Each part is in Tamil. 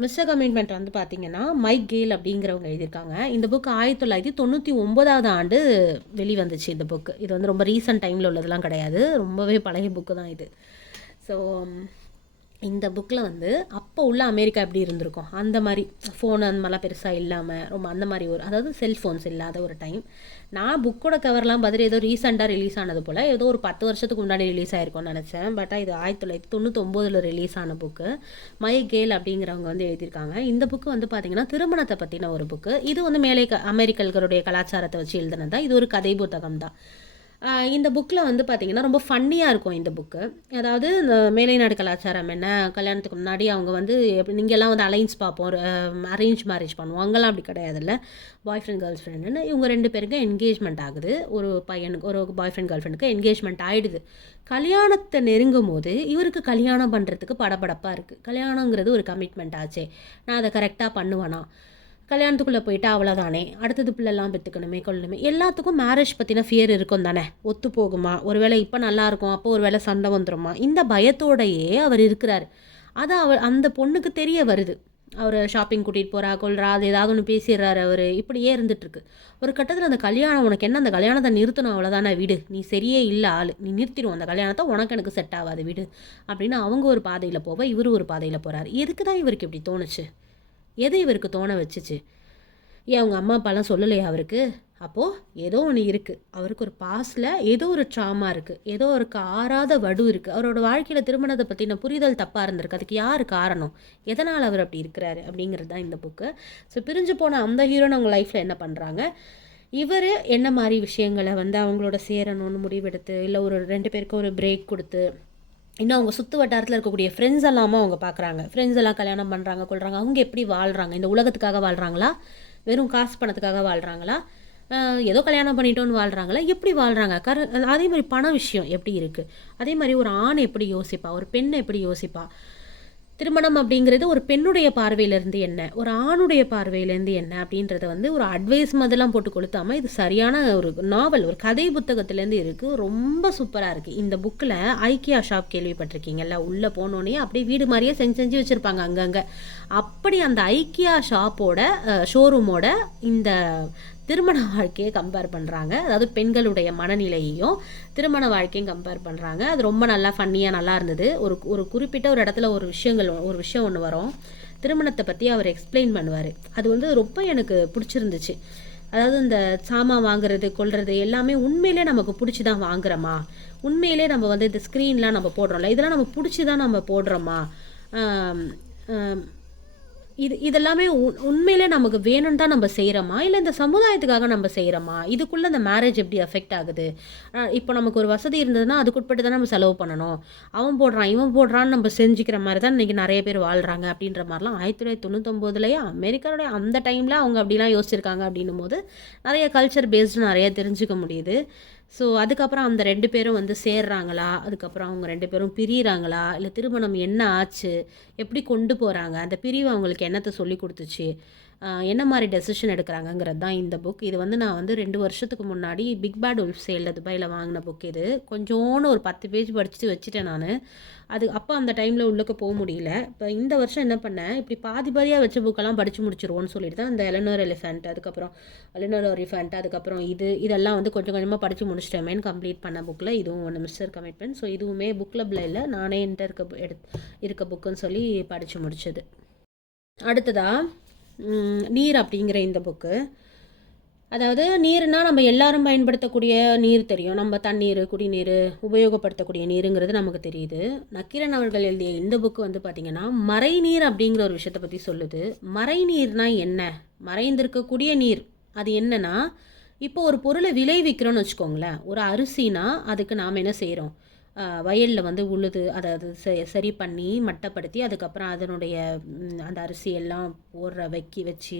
மிஸ்டர் கமிட்மெண்ட் வந்து பார்த்தீங்கன்னா, மைக் கெயில் அப்படிங்கிறவங்க எழுதியிருக்காங்க. இந்த புக் 1999வது ஆண்டு வெளிவந்துச்சு இந்த புக்கு. இது வந்து ரொம்ப ரீசென்ட் டைமில் உள்ளதெல்லாம் கிடையாது. ரொம்பவே பழைய புக்கு தான் இது. ஸோ இந்த புக்கில் வந்து அப்போ உள்ள அமெரிக்கா எப்படி இருந்திருக்கும், அந்த மாதிரி ஃபோன் அந்த மாதிரிலாம் பெருசாக இல்லாமல் ரொம்ப அந்த மாதிரி ஒரு, அதாவது செல்ஃபோன்ஸ் இல்லாத ஒரு டைம். நான் புக்கோட கவர்லாம் பார்த்துட்டு ஏதோ ரீசெண்டாக ரிலீஸ் ஆனது போல் ஏதோ ஒரு 10 வருஷத்துக்கு முன்னாடி ரிலீஸ் ஆயிருக்கும்னு நினச்சேன். பட் இது 1999 ரிலீஸ் ஆன புக்கு. மை கேல் அப்படிங்கிறவங்க வந்து எழுதியிருக்காங்க. இந்த புக்கு வந்து பார்த்திங்கன்னா திருமணத்தை பற்றின ஒரு புக்கு. இது வந்து மேலே அமெரிக்கர்களுடைய கலாச்சாரத்தை வச்சு எழுதுனது தான். இது ஒரு கதை புத்தகம் தான். இந்த புக்கில் வந்து பார்த்திங்கன்னா ரொம்ப ஃபன்னியாக இருக்கும் இந்த புக்கு. அதாவது இந்த மேலை நாடு கலாச்சாரம் என்ன, கல்யாணத்துக்கு முன்னாடி அவங்க வந்து எப்படி நீங்கள்லாம் வந்து அலைன்ஸ் பார்ப்போம், அரேஞ்ச் மேரேஜ் பண்ணுவோம், அங்கெல்லாம் அப்படி கிடையாதுல்ல. பாய் ஃப்ரெண்ட் கேர்ள் ஃப்ரெண்டுன்னு இவங்க 2 பேருக்கு என்கேஜ்மெண்ட் ஆகுது. ஒரு பையனுக்கு, ஒரு பாய் ஃப்ரெண்ட் கேர்ள் ஃப்ரெண்டுக்கு என்கேஜ்மெண்ட் ஆகிடுது. கல்யாணத்தை நெருங்கும் போது இவருக்கு கல்யாணம் பண்ணுறதுக்கு படபடப்பாக இருக்குது. கல்யாணங்கிறது ஒரு கமிட்மெண்ட் ஆச்சே, நான் அதை கரெக்டாக பண்ணுவேனா, கல்யாணத்துக்குள்ளே போயிட்டு அவ்வளோதானே, அடுத்தது பிள்ளைலாம் பெற்றுக்கணுமே கொள்ளணுமே, எல்லாத்துக்கும் மேரேஜ் பற்றின ஃபியர் இருக்கும் தானே. ஒத்து போகுமா, ஒரு வேளை இப்போ நல்லாயிருக்கும், அப்போ ஒரு வேளை சண்டை வந்துடுமா, இந்த பயத்தோடையே அவர் இருக்கிறார். அது அந்த பொண்ணுக்கு தெரிய வருது. அவர் ஷாப்பிங் கூட்டிகிட்டு போகிறா கொள்றா, அது ஏதாவது ஒன்று பேசிடுறாரு அவர், இப்படியே இருந்துகிட்ருக்கு. ஒரு கட்டத்தில் அந்த கல்யாணம் உனக்கு என்ன, அந்த கல்யாணத்தை நிறுத்தணும் அவ்வளோதானே, விடு, நீ சரியே இல்லை ஆள், நீ நிறுத்திடும் அந்த கல்யாணத்தை, உனக்கு எனக்கு செட் ஆகாது விடு அப்படின்னு அவங்க ஒரு பாதையில் போவ, இவர் ஒரு பாதையில் போகிறார். எதுக்கு தான் இவருக்கு இப்படி தோணுச்சு, எது இவருக்கு தோண வச்சுச்சு? ஏன் அவங்க அம்மா அப்பாலாம் சொல்லலையா அவருக்கு? அப்போது ஏதோ ஒன்று இருக்குது, அவருக்கு ஒரு பாஸ்டில் ஏதோ ஒரு ட்ராமா இருக்குது, ஏதோ ஒரு ஆறாத வடு இருக்குது. அவரோட வாழ்க்கையில் திருமணத்தை பற்றின புரிதல் தப்பாக இருந்திருக்கு. அதுக்கு யார் காரணம், எதனால் அவர் அப்படி இருக்கிறாரு அப்படிங்கிறது தான் இந்த புக்கு. ஸோ பிரிஞ்சு போன அந்த ஹீரோன்னு அவங்க லைஃப்பில் என்ன பண்ணுறாங்க, இவர் என்ன மாதிரி விஷயங்களை வந்து அவங்களோட சேரணும்னு முடிவெடுத்து, இல்லை ஒரு 2 பேருக்கும் ஒரு பிரேக் கொடுத்து, இன்னும் அவங்க சுற்று வட்டாரத்தில் இருக்கக்கூடிய ஃப்ரெண்ட்ஸ் எல்லாமே அவங்க பார்க்குறாங்க. ஃப்ரெண்ட்ஸ் எல்லாம் கல்யாணம் பண்ணுறாங்க கொள்கிறாங்க, அவங்க எப்படி வாழ்கிறாங்க, இந்த உலகத்துக்காக வாழ்கிறாங்களா, வெறும் காசு பணத்துக்காக வாழ்கிறாங்களா, ஏதோ கல்யாணம் பண்ணிட்டோன்னு வாழ்கிறாங்களா, எப்படி வாழ்கிறாங்க, அதே மாதிரி பண விஷயம் எப்படி இருக்குது, அதே மாதிரி ஒரு ஆண் எப்படி யோசிப்பா, ஒரு பெண் எப்படி யோசிப்பா, திருமணம் அப்படிங்கிறது ஒரு பெண்ணுடைய பார்வையிலேருந்து என்ன, ஒரு ஆணுடைய பார்வையிலேருந்து என்ன அப்படின்றத வந்து ஒரு அட்வைஸ் மாதிரிலாம் போட்டு கொடுத்தாமல் இது சரியான ஒரு நாவல், ஒரு கதை புத்தகத்துலேருந்து இருக்குது. ரொம்ப சூப்பராக இருக்குது. இந்த புக்கில் ஐக்கியா ஷாப் கேள்விப்பட்டிருக்கீங்கல்ல, உள்ளே போனோடனே அப்படியே வீடு மாதிரியே செஞ்சு வச்சுருப்பாங்க அங்கங்கே. அப்படி அந்த ஐக்கியா ஷாப்போட ஷோரூமோட இந்த திருமண வாழ்க்கையை கம்பேர் பண்ணுறாங்க. அதாவது பெண்களுடைய மனநிலையையும் திருமண வாழ்க்கையும் கம்பேர் பண்ணுறாங்க. அது ரொம்ப நல்லா ஃபன்னியாக நல்லா இருந்தது. ஒரு குறிப்பிட்ட ஒரு இடத்துல ஒரு விஷயம் ஒன்று வரும், திருமணத்தை பற்றி அவர் எக்ஸ்பிளைன் பண்ணுவார். அது வந்து ரொம்ப எனக்கு பிடிச்சிருந்துச்சு. அதாவது இந்த சாமான் வாங்குறது கொள்வது எல்லாமே உண்மையிலே நமக்கு பிடிச்சி தான் வாங்குறோமா, உண்மையிலே நம்ம வந்து இந்த ஸ்க்ரீன்லாம் நம்ம போடுறோம்ல, இதெல்லாம் நம்ம பிடிச்சி தான் நம்ம போடுறோமா, இதெல்லாமே உண்மையிலே நமக்கு வேணும்னு தான் நம்ம செய்கிறோமா, இல்லை இந்த சமுதாயத்துக்காக நம்ம செய்கிறோமா, இதுக்குள்ளே இந்த மேரேஜ் எப்படி அஃபெக்ட் ஆகுது. இப்போ நமக்கு ஒரு வசதி இருந்ததுன்னா அதுக்குட்பட்டு தான் நம்ம செலவு பண்ணணும், அவன் போடுறான் இவன் போடுறான்னு நம்ம செஞ்சுக்கிற மாதிரி தான் இன்றைக்கி நிறைய பேர் வாழ்கிறாங்க அப்படின்ற மாதிரிலாம் 1999 அமெரிக்காவுடைய அந்த டைமில் அவங்க அப்படிலாம் யோசிச்சிருக்காங்க. அப்படின்னும் போது நிறைய கல்ச்சர் பேஸ்டு நிறைய தெரிஞ்சுக்க முடியுது. ஸோ அதுக்கப்புறம் அந்த 2 பேரும் வந்து சேர்றாங்களா, அதுக்கப்புறம் அவங்க 2 பேரும் பிரியிறாங்களா, இல்லை திருமணம் என்ன ஆச்சு, எப்படி கொண்டு போகிறாங்க, அந்த பிரிவு அவங்களுக்கு என்னத்தை சொல்லி கொடுத்துச்சு, என்ன மாதிரி டெசிஷன் எடுக்கிறாங்கங்கிறது தான் இந்த புக். இது வந்து நான் வந்து 2 வருஷத்துக்கு முன்னாடி பிக் பேட் உல்ஃப் சேலில் துபாயில் வாங்கின புக். இது கொஞ்சோன்னு ஒரு 10 பேஜ் படிச்சுட்டு வச்சுட்டேன் நான். அது அப்போ அந்த டைமில் உள்ளுக்கு போக முடியல. இப்போ இந்த வருஷம் என்ன பண்ணேன், இப்படி பாதியாக வச்ச புக்கெல்லாம் படித்து முடிச்சிருவோன்னு சொல்லிட்டு தான் அந்த எலனோர் எலிஃபெண்ட், அதுக்கப்புறம் எலனோர் எலிஃபெண்ட், அதுக்கப்புறம் இதெல்லாம் வந்து கொஞ்சம் கொஞ்சமாக படித்து முடிச்சிட்டேமேன்னு கம்ப்ளீட் பண்ண புக்கில் இதுவும் ஒன்று மிஸ்டர் கமிட்மெண்ட். ஸோ இதுவுமே புக் கிளப்பில் இல்லை, நானே இருக்க புக்குன்னு சொல்லி படித்து முடிச்சது. அடுத்ததாக நீர் அப்படிங்கிற இந்த புக்கு. அதாவது நீர்னால் நம்ம எல்லாரும் பயன்படுத்தக்கூடிய நீர் தெரியும், நம்ம தண்ணீர் குடிநீர் உபயோகப்படுத்தக்கூடிய நீருங்கிறது நமக்கு தெரியுது. நக்கீரன் அவர்கள் எழுதிய இந்த புக்கு வந்து பார்த்திங்கன்னா மறைநீர் அப்படிங்கிற ஒரு விஷயத்தை பற்றி சொல்லுது. மறைநீர்னால் என்ன, மறைந்திருக்கக்கூடிய நீர் அது என்னன்னா, இப்போ ஒரு பொருளை விளைவிக்கிறோன்னு வச்சுக்கோங்களேன், ஒரு அரிசினா அதுக்கு நாம் என்ன செய்கிறோம், வயலில் வந்து உழுது அதை சரி பண்ணி மட்டப்படுத்தி அதுக்கப்புறம் அதனுடைய அந்த அரிசியெல்லாம் வச்சு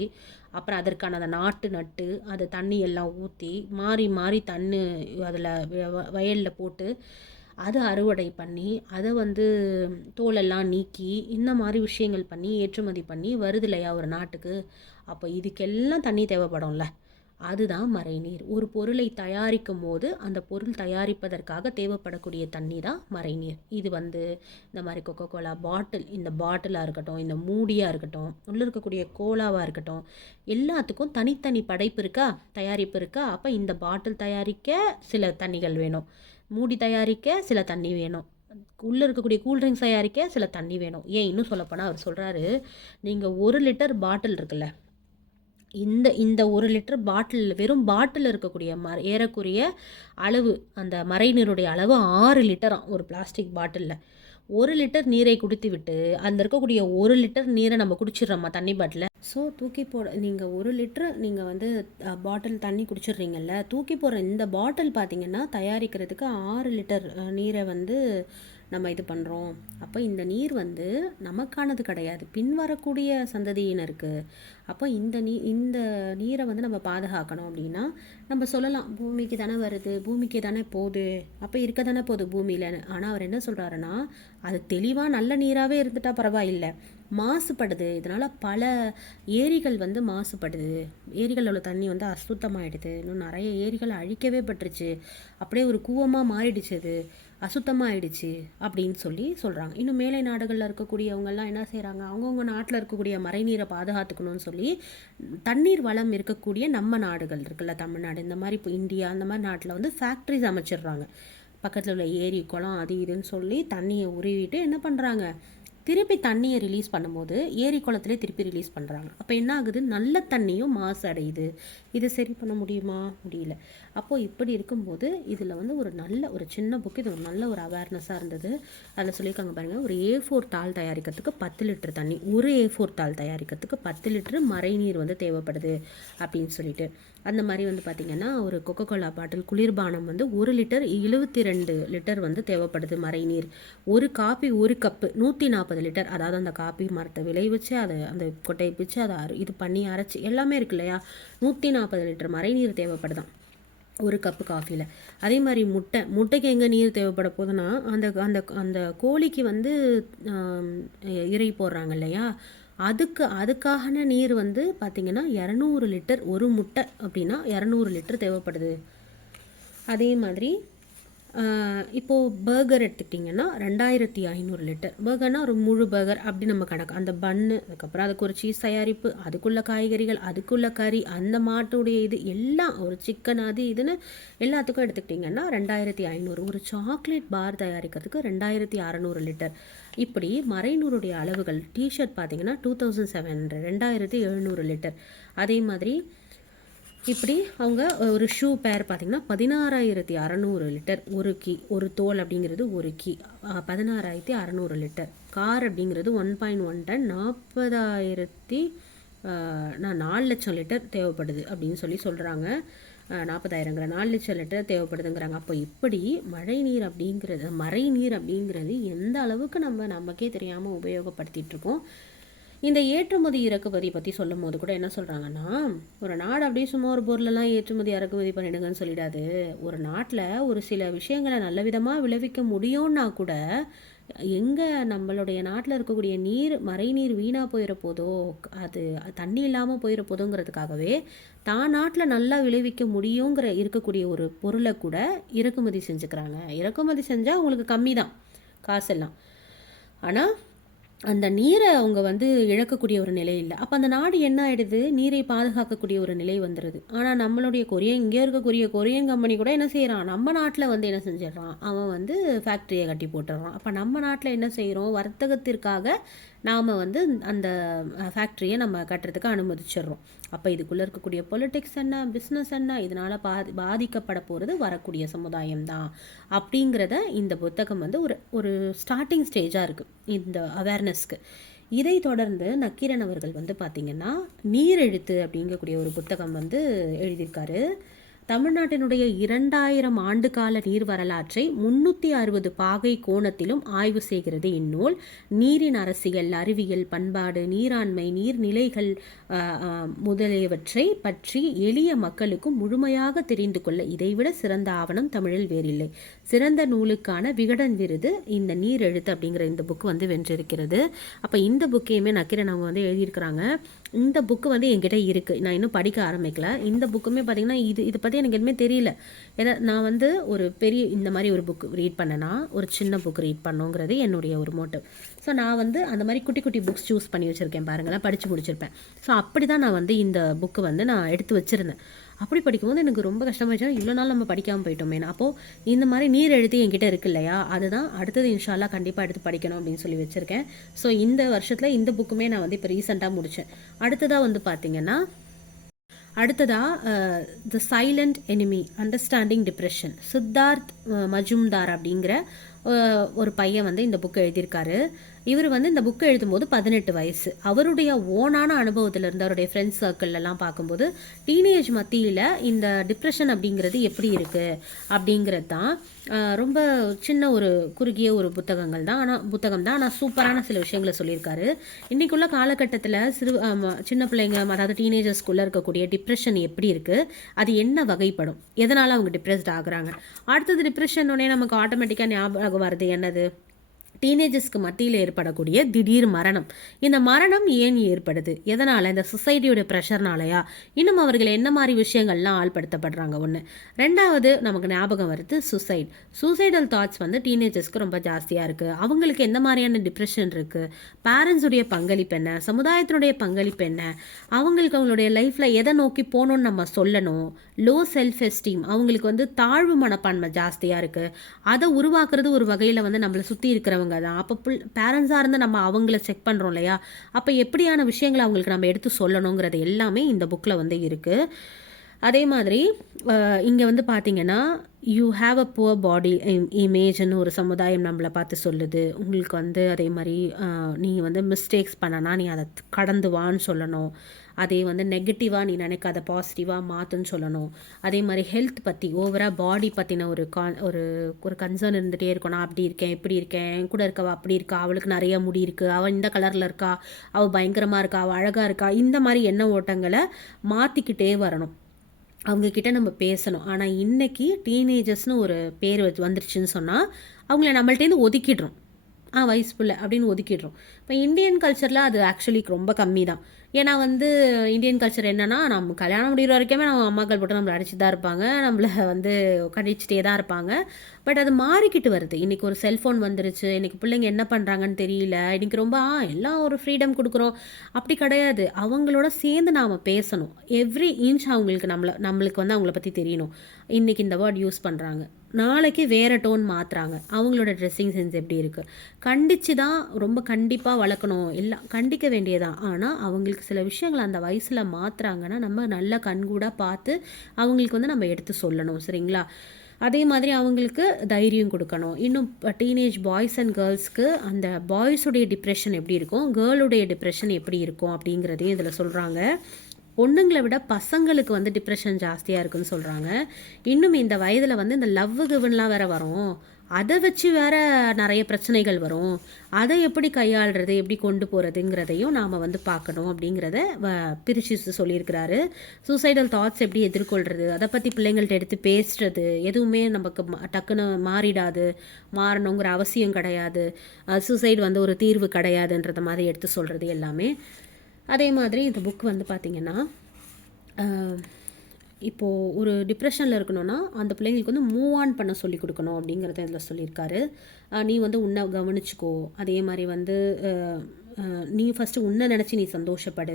அப்புறம் அதற்கான அந்த நாட்டு நட்டு அது தண்ணி எல்லாம் ஊற்றி மாறி மாறி அதில் வயலில் போட்டு அதை அறுவடை பண்ணி அதை வந்து தோலெல்லாம் நீக்கி இந்த மாதிரி விஷயங்கள் பண்ணி ஏற்றுமதி பண்ணி வருது இல்லையா ஒரு நாட்டுக்கு. அப்போ இதுக்கெல்லாம் தண்ணி தேவைப்படும்ல. அதுதான் மறைநீர். ஒரு பொருளை தயாரிக்கும் போது அந்த பொருள் தயாரிப்பதற்காக தேவைப்படக்கூடிய தண்ணி தான் மறைநீர். இது வந்து இந்த மாதிரி கொக்கோ கோலா பாட்டில், இந்த பாட்டிலாக இருக்கட்டும், இந்த மூடியாக இருக்கட்டும், உள்ளே இருக்கக்கூடிய கோலாவாக இருக்கட்டும், எல்லாத்துக்கும் தனித்தனி படைப்பு இருக்கா, தயாரிப்பு இருக்கா. அப்போ இந்த பாட்டில் தயாரிக்க சில தண்ணிகள் வேணும், மூடி தயாரிக்க சில தண்ணி வேணும், உள்ளே இருக்கக்கூடிய கூல்ட்ரிங்க்ஸ் தயாரிக்க சில தண்ணி வேணும். ஏன் இன்னும் சொல்லப்போனால் அவர் சொல்கிறாரு, நீங்கள் 1 லிட்டர் பாட்டில் இருக்குல்ல, இந்த இந்த 1 லிட்டர் பாட்டில், வெறும் பாட்டில் இருக்கக்கூடிய ஏறக்குறைய அளவு, அந்த மறைநீருடைய அளவு 6 லிட்டராம் ஒரு பிளாஸ்டிக் பாட்டிலில். 1 லிட்டர் நீரை குடித்து விட்டு அதில் இருக்கக்கூடிய 1 லிட்டர் நீரை நம்ம குடிச்சிடுறோம்மா தண்ணி பாட்டில். ஸோ தூக்கி போட, நீங்கள் 1 லிட்டர் நீங்கள் வந்து பாட்டில் தண்ணி குடிச்சிடுறீங்கல்ல, தூக்கி போடுற இந்த பாட்டில் பார்த்திங்கன்னா தயாரிக்கிறதுக்கு 6 லிட்டர் நீரை வந்து நம்ம இது பண்ணுறோம். அப்போ இந்த நீர் வந்து நமக்கானது கிடையாது, பின்வரக்கூடிய சந்ததியினருக்கு. அப்போ இந்த நீரை வந்து நம்ம பாதுகாக்கணும் அப்படின்னா நம்ம சொல்லலாம், பூமிக்கு தானே வருது, பூமிக்கு தானே போகுது, அப்போ இருக்க தானே போகுது பூமியிலன்னு. ஆனால் அவர் என்ன சொல்கிறாருன்னா, அது தெளிவாக நல்ல நீராகவே இருந்துட்டால் பரவாயில்லை, மாசுபடுது, இதனால் பல ஏரிகள் வந்து மாசுபடுது, ஏரிகளில் உள்ள தண்ணி வந்து அசுத்தமாகிடுது, இன்னும் நிறைய ஏரிகள் அழிக்கவே பட்டுருச்சு, அப்படியே ஒரு கூவமாக மாறிடுச்சு, அது அசுத்தமாக ஆயிடுச்சு அப்படின்னு சொல்லி சொல்கிறாங்க. இன்னும் மேலை நாடுகளில் இருக்கக்கூடியவங்கெல்லாம் என்ன செய்கிறாங்க, அவங்கவுங்க நாட்டில் இருக்கக்கூடிய மறைநீரை பாதுகாத்துக்கணும்னு சொல்லி தண்ணீர் வளம் இருக்கக்கூடிய நம்ம நாடுகள் இருக்குல்ல, தமிழ்நாடு, இந்த மாதிரி இப்போ இந்தியா, அந்த மாதிரி நாட்டில் வந்து ஃபேக்ட்ரிஸ் அமைச்சிடுறாங்க. பக்கத்தில் உள்ள ஏரி குளம் அது இதுன்னு சொல்லி தண்ணியை உருவிட்டு என்ன பண்ணுறாங்க, திருப்பி தண்ணியை ரிலீஸ் பண்ணும்போது ஏரி குளத்திலே திருப்பி ரிலீஸ் பண்ணுறாங்க. அப்போ என்ன ஆகுது, நல்ல தண்ணியும் மாசு அடையுது. இதை சரி பண்ண முடியுமா, முடியல. அப்போது இப்படி இருக்கும்போது இதில் வந்து ஒரு சின்ன புக்கு, இது ஒரு நல்ல ஒரு அவேர்னஸாக இருந்தது. அதில் சொல்லியிருக்காங்க பாருங்கள், ஒரு A4 தாள் தயாரிக்கிறதுக்கு 10 லிட்டர் தண்ணி, ஒரு A4 தாள் தயாரிக்கிறதுக்கு 10 லிட்டர் மறைநீர் வந்து தேவைப்படுது அப்படின்னு சொல்லிட்டு. அந்த மாதிரி வந்து பார்த்திங்கன்னா ஒரு கொக்கோ கோலா பாட்டில் குளிர்பானம் வந்து 1 லிட்டர் 72 லிட்டர் வந்து தேவைப்படுது மறைநீர். ஒரு காப்பி 1 கப்பு 140 லிட்டர், அதாவது அந்த காப்பி மரத்தை விளைவிச்சு அதை அந்த கொட்டையை பிச்சு அதை இது பண்ணி அரைச்சி எல்லாமே இருக்கு இல்லையா, 140 லிட்டர் மறைநீர் தேவைப்படுதான் ஒரு கப்பு காஃபியில். அதே மாதிரி முட்டைக்கு எங்கே நீர் தேவைப்பட போகுதுன்னா, அந்த அந்த அந்த கோழிக்கு வந்து இறை போடுறாங்க இல்லையா, அதுக்கான நீர் வந்து பார்த்திங்கன்னா 200 லிட்டர், ஒரு முட்டை அப்படின்னா 200 லிட்டர் தேவைப்படுது. அதே மாதிரி இப்போது பர்கர் எடுத்துக்கிட்டிங்கன்னா 2500 லிட்டர். பர்கர்னால் ஒரு முழு பர்கர் அப்படி நம்ம கணக்கு, அந்த பன்னு, அதுக்கப்புறம் அதுக்கு ஒரு சீஸ் தயாரிப்பு, அதுக்குள்ள காய்கறிகள், அதுக்குள்ள கறி, அந்த மாட்டுடைய இது எல்லாம், ஒரு சிக்கன் அது இதுன்னு எல்லாத்துக்கும் எடுத்துக்கிட்டிங்கன்னா 2500. ஒரு சாக்லேட் பார் தயாரிக்கிறதுக்கு 2600 லிட்டர். இப்படி மறைநூறுடைய அளவுகள். டிஷர்ட் பார்த்திங்கன்னா 2700, 2700 லிட்டர். அதே மாதிரி இப்படி அவங்க ஒரு ஷூ பேர் பார்த்திங்கன்னா 16600 லிட்டர். ஒரு தோல் அப்படிங்கிறது 1 கி 16600 லிட்டர். கார் அப்படிங்கிறது 1.1 டன் 4 லட்சம் லிட்டர் தேவைப்படுது அப்படின்னு சொல்கிறாங்க. 40,000 4 லட்சம் லிட்டர் தேவைப்படுதுங்கிறாங்க. அப்போ இப்படி மறைநீர் அப்படிங்கிறது எந்த அளவுக்கு நமக்கே தெரியாமல் உபயோகப்படுத்திகிட்டு இருக்கோம். இந்த ஏற்றுமதி இறக்குமதி பற்றி சொல்லும் போது கூட என்ன சொல்கிறாங்கன்னா, ஒரு நாடு அப்படியே சும்மா ஒரு பொருளெல்லாம் ஏற்றுமதி இறக்குமதி பண்ணிடுங்கன்னு சொல்லிடாது. ஒரு நாட்டில் ஒரு சில விஷயங்களை நல்ல விதமாக விளைவிக்க முடியும்னா கூட, எங்கே நம்மளுடைய நாட்டில் இருக்கக்கூடிய மறைநீர் வீணாக போயிட போதோ, அது தண்ணி இல்லாமல் போயிட போதோங்கிறதுக்காகவே தான் நாட்டில் நல்லா விளைவிக்க முடியுங்கிற இருக்கக்கூடிய ஒரு பொருளை கூட இறக்குமதி செஞ்சுக்கிறாங்க. இறக்குமதி செஞ்சால் அவங்களுக்கு கம்மி தான் காசெல்லாம், ஆனால் அந்த நீரை அவங்க வந்து இழக்கக்கூடிய ஒரு நிலை இல்லை. அப்போ அந்த நாடு என்ன ஆகிடுது, நீரை பாதுகாக்கக்கூடிய ஒரு நிலை வந்துடுது. ஆனால் நம்மளுடைய இங்கே இருக்கக்கூடிய கொரியன் கம்பெனி கூட என்ன செய்கிறான், நம்ம நாட்டில் வந்து என்ன செஞ்சிடறான், அவன் வந்து ஃபேக்ட்ரியை கட்டி போட்டுடுறான். அப்போ நம்ம நாட்டில் என்ன செய்கிறோம், வர்த்தகத்திற்காக நாம் வந்து அந்த ஃபேக்ட்ரியை நம்ம கட்டுறதுக்கு அனுமதிச்சிடுறோம். அப்போ இதுக்குள்ளே இருக்கக்கூடிய பொலிட்டிக்ஸ் என்ன, பிஸ்னஸ் என்ன, இதனால் பாதிக்கப்பட போகிறது வரக்கூடிய சமுதாயம் தான் அப்படிங்கிறத இந்த புத்தகம் வந்து ஒரு ஸ்டார்டிங் ஸ்டேஜாக இருக்குது இந்த அவேர்னஸ்க்கு. இதை தொடர்ந்து நக்கீரன் அவர்கள் வந்து பார்த்திங்கன்னா நீரெழுத்து அப்படிங்கக்கூடிய ஒரு புத்தகம் வந்து எழுதியிருக்காரு. தமிழ்நாட்டினுடைய 2000 ஆண்டு கால நீர் வரலாற்றை 360 பாகை கோணத்திலும் ஆய்வு செய்கிறது இந்நூல். நீரின் அரசியல், அறிவியல், பண்பாடு, நீராண்மை, நீர்நிலைகள் முதலியவற்றை பற்றி எளிய மக்களுக்கு முழுமையாக தெரிந்து கொள்ள இதைவிட சிறந்த ஆவணம் தமிழில் வேறில்லை. சிறந்த நூலுக்கான விகடன் விருது இந்த நீர் எழுத்து அப்படிங்கிற இந்த புக்கு வந்து வென்றிருக்கிறது. அப்போ இந்த புக்கையுமே நக்கீரன் அவங்க வந்து எழுதியிருக்கிறாங்க. இந்த புக்கு வந்து என்கிட்ட இருக்குது, நான் இன்னும் படிக்க ஆரம்பிக்கல. இந்த புக்குமே பார்த்திங்கன்னா இதை பற்றி எனக்கு எதுவுமே தெரியல. ஏன்னா நான் வந்து ஒரு பெரிய இந்த மாதிரி ஒரு புக் ரீட் பண்ணேன்னா ஒரு சின்ன புக் ரீட் பண்ணுங்கிறது என்னுடைய ஒரு மோட்டிவ். ஸோ நான் வந்து அந்த மாதிரி குட்டி குட்டி புக்ஸ் சூஸ் பண்ணி வச்சுருக்கேன் பாருங்களேன், படித்து முடிச்சிருப்பேன். ஸோ அப்படி தான் நான் வந்து இந்த புக்கு வந்து நான் எடுத்து வச்சுருந்தேன். அப்படி படிக்கும்போது எனக்கு ரொம்ப கஷ்டமாயிடுச்சு, இவ்வளோ நாள் நம்ம படிக்காமல் போயிட்டோமே. அப்போது இந்த மாதிரி நீர் எழுதி என்கிட்ட இருக்கு இல்லையா, அதுதான் அடுத்தது இன்ஷால்லா கண்டிப்பாக எடுத்து படிக்கணும் அப்படின்னு சொல்லி வச்சுருக்கேன். ஸோ இந்த வருஷத்தில் இந்த புக்குமே நான் வந்து இப்போ ரீசெண்டாக முடித்தேன். அடுத்ததாக வந்து பார்த்திங்கன்னா the silent enemy understanding depression, Siddharth Majumdar அப்படிங்கிற ஒரு பையன் வந்து இந்த புக்கை எழுதியிருக்காரு. இவர் வந்து இந்த புக்கை எழுதும்போது 18 வயசு. அவருடைய ஓனான அனுபவத்திலிருந்து அவருடைய ஃப்ரெண்ட்ஸ் சர்க்கிள்லாம் பார்க்கும்போது டீனேஜ் மத்தியில் இந்த டிப்ரெஷன் அப்படிங்கிறது எப்படி இருக்குது அப்படிங்கிறது தான். ரொம்ப சின்ன ஒரு குறுகிய ஒரு புத்தகம் தான், ஆனால் சூப்பரான சில விஷயங்களை சொல்லியிருக்காரு. இன்றைக்குள்ள காலகட்டத்தில் சின்ன பிள்ளைங்க, அதாவது டீனேஜர்ஸ்குள்ளே இருக்கக்கூடிய டிப்ரெஷன் எப்படி இருக்குது, அது என்ன வகைப்படும், எதனால் அவங்க டிப்ரெஸ்ட் ஆகுறாங்க. அடுத்தது டிப்ரெஷனோடனே நமக்கு ஆட்டோமேட்டிக்காக ஞாபகம் வருது என்னது, டீனேஜர்ஸ்க்கு மத்தியில் ஏற்படக்கூடிய திடீர் மரணம். இந்த மரணம் ஏன் ஏற்படுது, எதனால், இந்த சொசைட்டியோட ப்ரெஷர்னாலையா, இன்னும் அவர்கள் என்ன மாதிரி விஷயங்கள்லாம் ஆள்படுத்தப்படுறாங்க. ஒன்று. ரெண்டாவது நமக்கு ஞாபகம் வருது சூசைடல் தாட்ஸ் வந்து டீனேஜர்ஸ்க்கு ரொம்ப ஜாஸ்தியாக இருக்குது. அவங்களுக்கு எந்த மாதிரியான டிப்ரெஷன் இருக்குது, பேரண்ட்ஸுடைய பங்களிப்பு என்ன, சமுதாயத்தினுடைய பங்களிப்பு என்ன, அவங்களுக்கு அவங்களுடைய லைஃப்பில் எதை நோக்கி போகணுன்னு நம்ம சொல்லணும். லோ செல்ஃப் எஸ்டீம், அவங்களுக்கு வந்து தாழ்வு மனப்பான்மை ஜாஸ்தியாக இருக்குது. அதை உருவாக்குறது ஒரு வகையில் வந்து நம்மளை சுற்றி இருக்கிறவங்க தான். அப்போ பேரண்ட்ஸாக இருந்து நம்ம அவங்கள செக் பண்ணுறோம் இல்லையா, அப்போ எப்படியான விஷயங்களை அவங்களுக்கு நம்ம எடுத்து சொல்லணுங்கிறது எல்லாமே இந்த புக்கில் வந்து இருக்குது. அதே மாதிரி இங்கே வந்து பார்த்திங்கன்னா யூ ஹாவ் அ புவர் பாடி இமேஜ்னு ஒரு சமுதாயம் நம்மளை பார்த்து சொல்லுது. உங்களுக்கு வந்து அதே மாதிரி நீ வந்து மிஸ்டேக்ஸ் பண்ணனா நீ அதை கடந்து வான்னு சொல்லணும். அதே வந்து நெகட்டிவாக நீ நினைக்காத பாசிட்டிவாக மாற்றுன்னு சொல்லணும். அதே மாதிரி ஹெல்த் பற்றி ஓவராக பாடி பற்றின ஒரு கன்சர்ன் இருந்துகிட்டே இருக்கும். நான் அப்படி இருக்கேன், இப்படி இருக்கேன், என் கூட இருக்கவா அப்படி இருக்கா, அவளுக்கு நிறைய முடி இருக்குது, அவள் இந்த கலரில் இருக்கா, அவள் பயங்கரமாக இருக்கா, அவள் அழகாக இருக்கா, இந்த மாதிரி எண்ண ஓட்டங்களை மாற்றிக்கிட்டே வரணும். அவங்கக்கிட்ட நம்ம பேசணும். ஆனால் இன்றைக்கி டீனேஜர்ஸ்னு ஒரு பேர் வந்துருச்சுன்னு சொன்னால் அவங்கள நம்மள்டேருந்து ஒதுக்கிடுறோம். வயசு பிள்ளை அப்படின்னு ஒதுக்கிடுறோம். இப்போ இந்தியன் கல்ச்சரில் அது ஆக்சுவலி ரொம்ப கம்மி தான். ஏன்னா வந்து இந்தியன் கல்ச்சர் என்னென்னா, நம்ம கல்யாணம் முடிகிற வரைக்குமே நம்ம அம்மாக்கள் போட்டு நம்மளை அடிச்சு தான் இருப்பாங்க, நம்மளை வந்து கடிச்சிட்டே தான் இருப்பாங்க. பட் அது மாறிக்கிட்டு வருது. இன்றைக்கி ஒரு செல்ஃபோன் வந்துருச்சு, இன்றைக்கி பிள்ளைங்க என்ன பண்ணுறாங்கன்னு தெரியல, இன்றைக்கி ரொம்ப எல்லாம் ஒரு ஃப்ரீடம் கொடுக்குறோம். அப்படி கிடையாது. அவங்களோட சேர்ந்து நாம் பேசணும். எவ்ரி இன்ச் நம்மளுக்கு வந்து அவங்கள பற்றி தெரியணும். இன்றைக்கி இந்த வேர்ட் யூஸ் பண்ணுறாங்க, நாளைக்கு வேறு டோன் மாற்றுறாங்க, அவங்களோட ட்ரெஸ்ஸிங் சென்ஸ் எப்படி இருக்குது, கண்டித்து தான் ரொம்ப கண்டிப்பாக வளர்க்கணும், எல்லாம் கண்டிக்க வேண்டியதான். ஆனால் அவங்களுக்கு சில விஷயங்களை அந்த வயசில் மாற்றுறாங்கன்னா நம்ம நல்லா கண்கூடாக பார்த்து அவங்களுக்கு வந்து நம்ம எடுத்து சொல்லணும். சரிங்களா? அதே மாதிரி அவங்களுக்கு தைரியம் கொடுக்கணும். இன்னும் டீனேஜ் பாய்ஸ் அண்ட் கேர்ள்ஸ்க்கு அந்த பாய்ஸுடைய டிப்ரெஷன் எப்படி இருக்கும், கேர்ளுடைய டிப்ரெஷன் எப்படி இருக்கும் அப்படிங்கிறதையும் இதில் சொல்கிறாங்க. பொண்ணுங்களை விட பசங்களுக்கு வந்து டிப்ரெஷன் ஜாஸ்தியாக இருக்குன்னு சொல்கிறாங்க. இன்னும் இந்த வயதில் வந்து இந்த லவ் கிவன்லாம் வேறு வரும், அதை வச்சு வேற நிறைய பிரச்சனைகள் வரும். அதை எப்படி கையாளுறது, எப்படி கொண்டு போகிறதுங்கிறதையும் நாம் வந்து பார்க்கணும் அப்படிங்கிறத பிரித்து சொல்லியிருக்கிறாரு. சூசைடல் தாட்ஸ் எப்படி எதிர்கொள்கிறது, அதை பற்றி பிள்ளைங்கள்ட்ட எடுத்து பேசுகிறது, எதுவுமே நமக்கு டக்குன்னு மாறணுங்கிற அவசியம் கிடையாது, சூசைடு வந்து ஒரு தீர்வு கிடையாதுன்றத மாதிரி எடுத்து சொல்கிறது எல்லாமே. அதே மாதிரி இந்த புக் வந்து பார்த்திங்கன்னா இப்போது ஒரு டிப்ரெஷனில் இருக்கணும்னா அந்த பிள்ளைங்களுக்கு வந்து மூவ் ஆன் பண்ண சொல்லி கொடுக்கணும் அப்படிங்கிறத இதில் சொல்லியிருக்காரு. நீ வந்து உன்னை கவனிச்சுக்கோ, அதே மாதிரி வந்து நீ ஃபஸ்ட்டு உன்னை நினச்சி நீ சந்தோஷப்படு,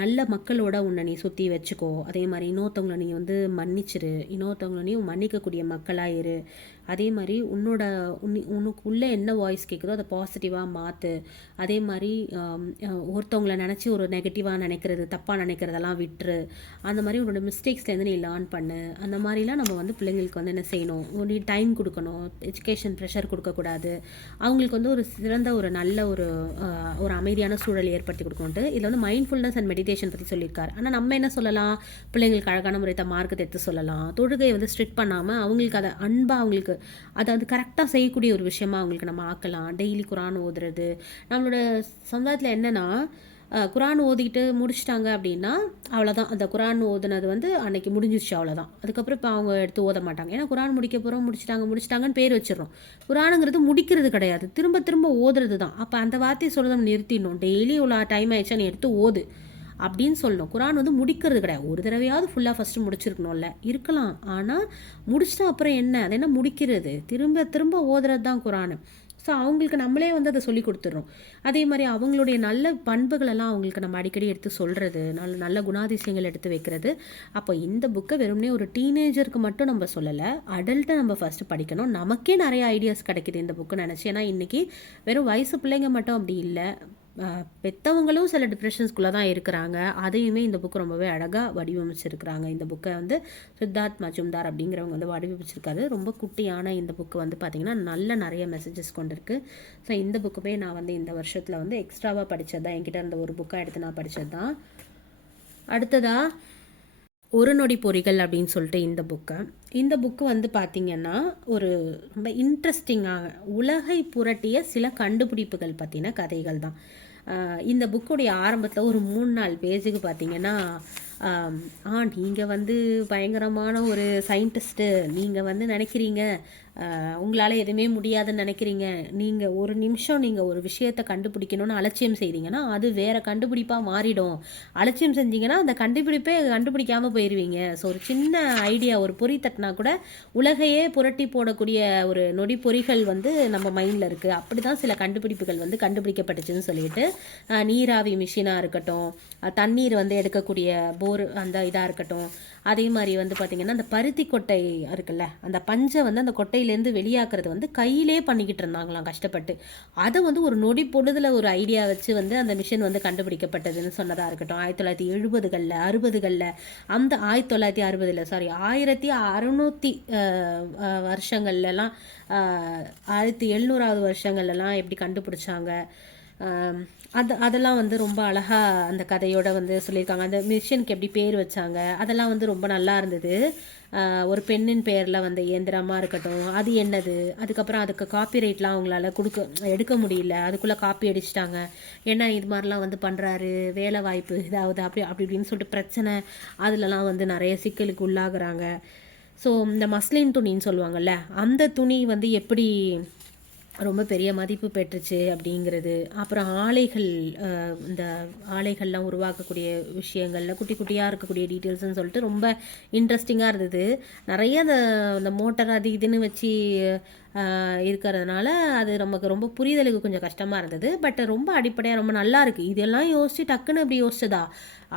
நல்ல மக்களோட உன்னை நீ சுற்றி வச்சுக்கோ, அதே மாதிரி இன்னொருத்தவங்களை நீ வந்து மன்னிச்சிரு, இன்னொருத்தவங்களை நீ மன்னிக்கக்கூடிய மக்களாக இரு, அதே மாதிரி உனக்கு உள்ளே என்ன வாய்ஸ் கேட்குதோ அதை பாசிட்டிவாக மாற்று, அதே மாதிரி ஒருத்தவங்களை நினச்சி ஒரு நெகட்டிவாக நினைக்கிறது, தப்பாக நினைக்கிறதெல்லாம் விட்டுரு, அந்த மாதிரி உன்னோட மிஸ்டேக்ஸ்லேருந்து நீ லேர்ன் பண்ணு. அந்த மாதிரிலாம் நம்ம வந்து பிள்ளைங்களுக்கு வந்து என்ன செய்யணும், நீ டைம் கொடுக்கணும், எஜுகேஷன் ப்ரெஷர் கொடுக்கக்கூடாது, அவங்களுக்கு வந்து ஒரு சிறந்த ஒரு நல்ல ஒரு அமைதியான சூழல் ஏற்படுத்தி கொடுக்கணுன்ட்டு இதில் வந்து மைண்ட்ஃபுல்னஸ் அண்ட் மெடிடேஷன் பற்றி சொல்லியிருக்காரு. ஆனால் நம்ம என்ன சொல்லலாம், பிள்ளைங்களுக்கு அழகான முறையை மார்க்கத்தை எடுத்து சொல்லலாம், தொழுகையை வந்து ஸ்ட்ரிக்ட் பண்ணாமல் அவங்களுக்கு அதை அன்பாக அவங்களுக்கு அதை வந்து கரெக்டாக செய்யக்கூடிய ஒரு விஷயமா அவங்களுக்கு நம்ம ஆக்கலாம். டெய்லி குரான் ஓதுறது. நம்மளோட சமுதாயத்தில் என்னென்னா குரான் ஓதிக்கிட்டு முடிச்சிட்டாங்க அப்படின்னா அவ்வளோதான், அந்த குரான் ஓதுனது வந்து அன்னைக்கு முடிஞ்சிருச்சு, அவ்வளோதான். அதுக்கப்புறம் இப்போ அவங்க எடுத்து ஓத மாட்டாங்க. ஏன்னா குரான் முடிக்க போகிறோம், முடிச்சிட்டாங்கன்னு பேர் வச்சிடறோம். குரானுங்கிறது முடிக்கிறது கிடையாது, திரும்ப திரும்ப ஓதுறது தான். அப்போ அந்த வார்த்தையை சொல்கிறத நம்ம நிறுத்திடணும். டெய்லி இவ்வளோ டைம் ஆயிடுச்சா நீ எடுத்து ஓது, அப்படின்னு சொல்லணும். குரான் வந்து முடிக்கிறது கிடையாது. ஒரு தடவையாவது ஃபுல்லாக ஃபஸ்ட்டு முடிச்சிருக்கணும்ல, இருக்கலாம். ஆனால் முடிச்சிட்டா அப்புறம் என்ன, அது என்ன முடிக்கிறது, திரும்ப திரும்ப ஓதுறது தான் குரானு. ஸோ அவங்களுக்கு நம்மளே வந்து அதை சொல்லி கொடுத்துட்றோம். அதே மாதிரி அவங்களுடைய நல்ல பண்புகளெல்லாம் அவங்களுக்கு நம்ம அடிக்கடி எடுத்து சொல்கிறது, நல்ல நல்ல குணாதிசயங்கள் எடுத்து வைக்கிறது. அப்போ இந்த புக்கை வெறுமனே ஒரு டீனேஜருக்கு மட்டும் நம்ம சொல்லலை, அடல்ட்டை நம்ம ஃபஸ்ட்டு படிக்கணும். நமக்கே நிறைய ஐடியாஸ் கிடைக்கிது இந்த புக்கு நினச்சி. ஏன்னா இன்றைக்கி வெறும் வயசு பிள்ளைங்க மட்டும் அப்படி இல்லை, பெற்றவங்களும் சில டிப்ரெஷன்ஸ்குள்ளே தான் இருக்கிறாங்க. அதையுமே இந்த புக்கு ரொம்பவே அழகாக வடிவமைச்சிருக்கிறாங்க. இந்த புக்கை வந்து சித்தார்த் மஜும்தார் அப்படிங்கிறவங்க வந்து வடிவமைச்சிருக்காரு. ரொம்ப குட்டியான இந்த புக்கு வந்து பார்த்திங்கன்னா நல்ல நிறைய மெசேஜஸ் கொண்டு இருக்குது. ஸோ இந்த புக்குமே நான் வந்து இந்த வருஷத்தில் வந்து எக்ஸ்ட்ராவாக படித்தது தான், என்கிட்ட இருந்த ஒரு புக்காக எடுத்து நான் படித்தது தான். அடுத்ததாக ஒரு நொடி பொறிகள் அப்படின்னு சொல்லிட்டு இந்த புக்கு வந்து பார்த்திங்கன்னா ஒரு ரொம்ப இன்ட்ரெஸ்டிங்காக உலகை புரட்டிய சில கண்டுபிடிப்புகள் பற்றின கதைகள் தான். இந்த புக்குடைய ஆரம்பத்தில் ஒரு 3-4 பேஜுக்கு பார்த்திங்கன்னா, நீங்கள் வந்து பயங்கரமான ஒரு சயின்டிஸ்ட்டு, நீங்கள் வந்து நினைக்கிறீங்க உங்களால் எதுவுமே முடியாதுன்னு நினைக்கிறீங்க, நீங்கள் ஒரு நிமிஷம் நீங்கள் ஒரு விஷயத்தை கண்டுபிடிக்கணும்னு அலட்சியம் செய்கிறீங்கன்னா அது வேறு கண்டுபிடிப்பாக மாறிடும். அலட்சியம் செஞ்சீங்கன்னா அந்த கண்டுபிடிப்பே கண்டுபிடிக்காமல் போயிடுவீங்க. ஸோ ஒரு சின்ன ஐடியா, ஒரு பொறி தட்டினா கூட உலகையே புரட்டி போடக்கூடிய ஒரு நொடி பொறிகள் வந்து நம்ம மைண்டில் இருக்குது. அப்படி தான் சில கண்டுபிடிப்புகள் வந்து கண்டுபிடிக்கப்பட்டுச்சுன்னு சொல்லிட்டு, நீராவி மிஷினாக இருக்கட்டும், தண்ணீர் வந்து எடுக்கக்கூடிய போர் அந்த இதாக இருக்கட்டும், அதே மாதிரி வந்து பார்த்திங்கன்னா அந்த பருத்தி கொட்டை இருக்குல்ல, அந்த பஞ்சை வந்து அந்த கொட்டையிலேருந்து வெளியாக்குறது வந்து கையிலே பண்ணிக்கிட்டு இருந்தாங்களாம் கஷ்டப்பட்டு. அதை வந்து ஒரு நொடி பொழுதில் ஒரு ஐடியா வச்சு வந்து அந்த மிஷின் வந்து கண்டுபிடிக்கப்பட்டதுன்னு சொன்னதாக இருக்கட்டும். 1970களில் 60களில் அந்த 1960 சாரி 1600 வருஷங்கள்லாம் 1700வது வருஷங்கள்லாம் எப்படி கண்டுபிடிச்சாங்க, அதெல்லாம் வந்து ரொம்ப அழகாக அந்த கதையோட வந்து சொல்லியிருக்காங்க. அந்த மிஷினுக்கு எப்படி பேர் வச்சாங்க அதெல்லாம் வந்து ரொம்ப நல்லா இருந்தது. ஒரு பெண்ணின் பேரில் வந்து இயந்திரமாக இருக்கட்டும், அது என்னது, அதுக்கப்புறம் அதுக்கு காப்பிரைட்லாம் அவங்களால எடுக்க முடியல, அதுக்குள்ளே காப்பி அடிச்சிட்டாங்க, ஏன்னா இது மாதிரிலாம் வந்து பண்ணுறாரு, வேலை வாய்ப்பு இதாவது அப்படி இப்படின்னு சொல்லிட்டு பிரச்சனை, அதிலலாம் வந்து நிறைய சிக்கலுக்கு உள்ளாகிறாங்க. ஸோ இந்த மஸ்லின் துணின்னு சொல்லுவாங்கள்ல, அந்த துணி வந்து எப்படி ரொம்ப பெரிய மதிப்பு பெற்றுச்சு அப்படிங்கிறது, அப்புறம் ஆலைகள், இந்த ஆலைகள்லாம் உருவாக்கக்கூடிய விஷயங்களில் குட்டி குட்டியாக இருக்கக்கூடிய டீட்டெயில்ஸ்னு சொல்லிட்டு ரொம்ப இன்ட்ரெஸ்டிங்காக இருந்தது. நிறைய அந்த மோட்டர் அது இதுன்னு வச்சு இருக்கிறதுனால அது நமக்கு ரொம்ப புரிதலுக்கு கொஞ்சம் கஷ்டமாக இருந்தது. பட் ரொம்ப அடிப்படையாக ரொம்ப நல்லா இருக்குது. இதெல்லாம் யோசிச்சு டக்குன்னு அப்படி யோசிச்சதா,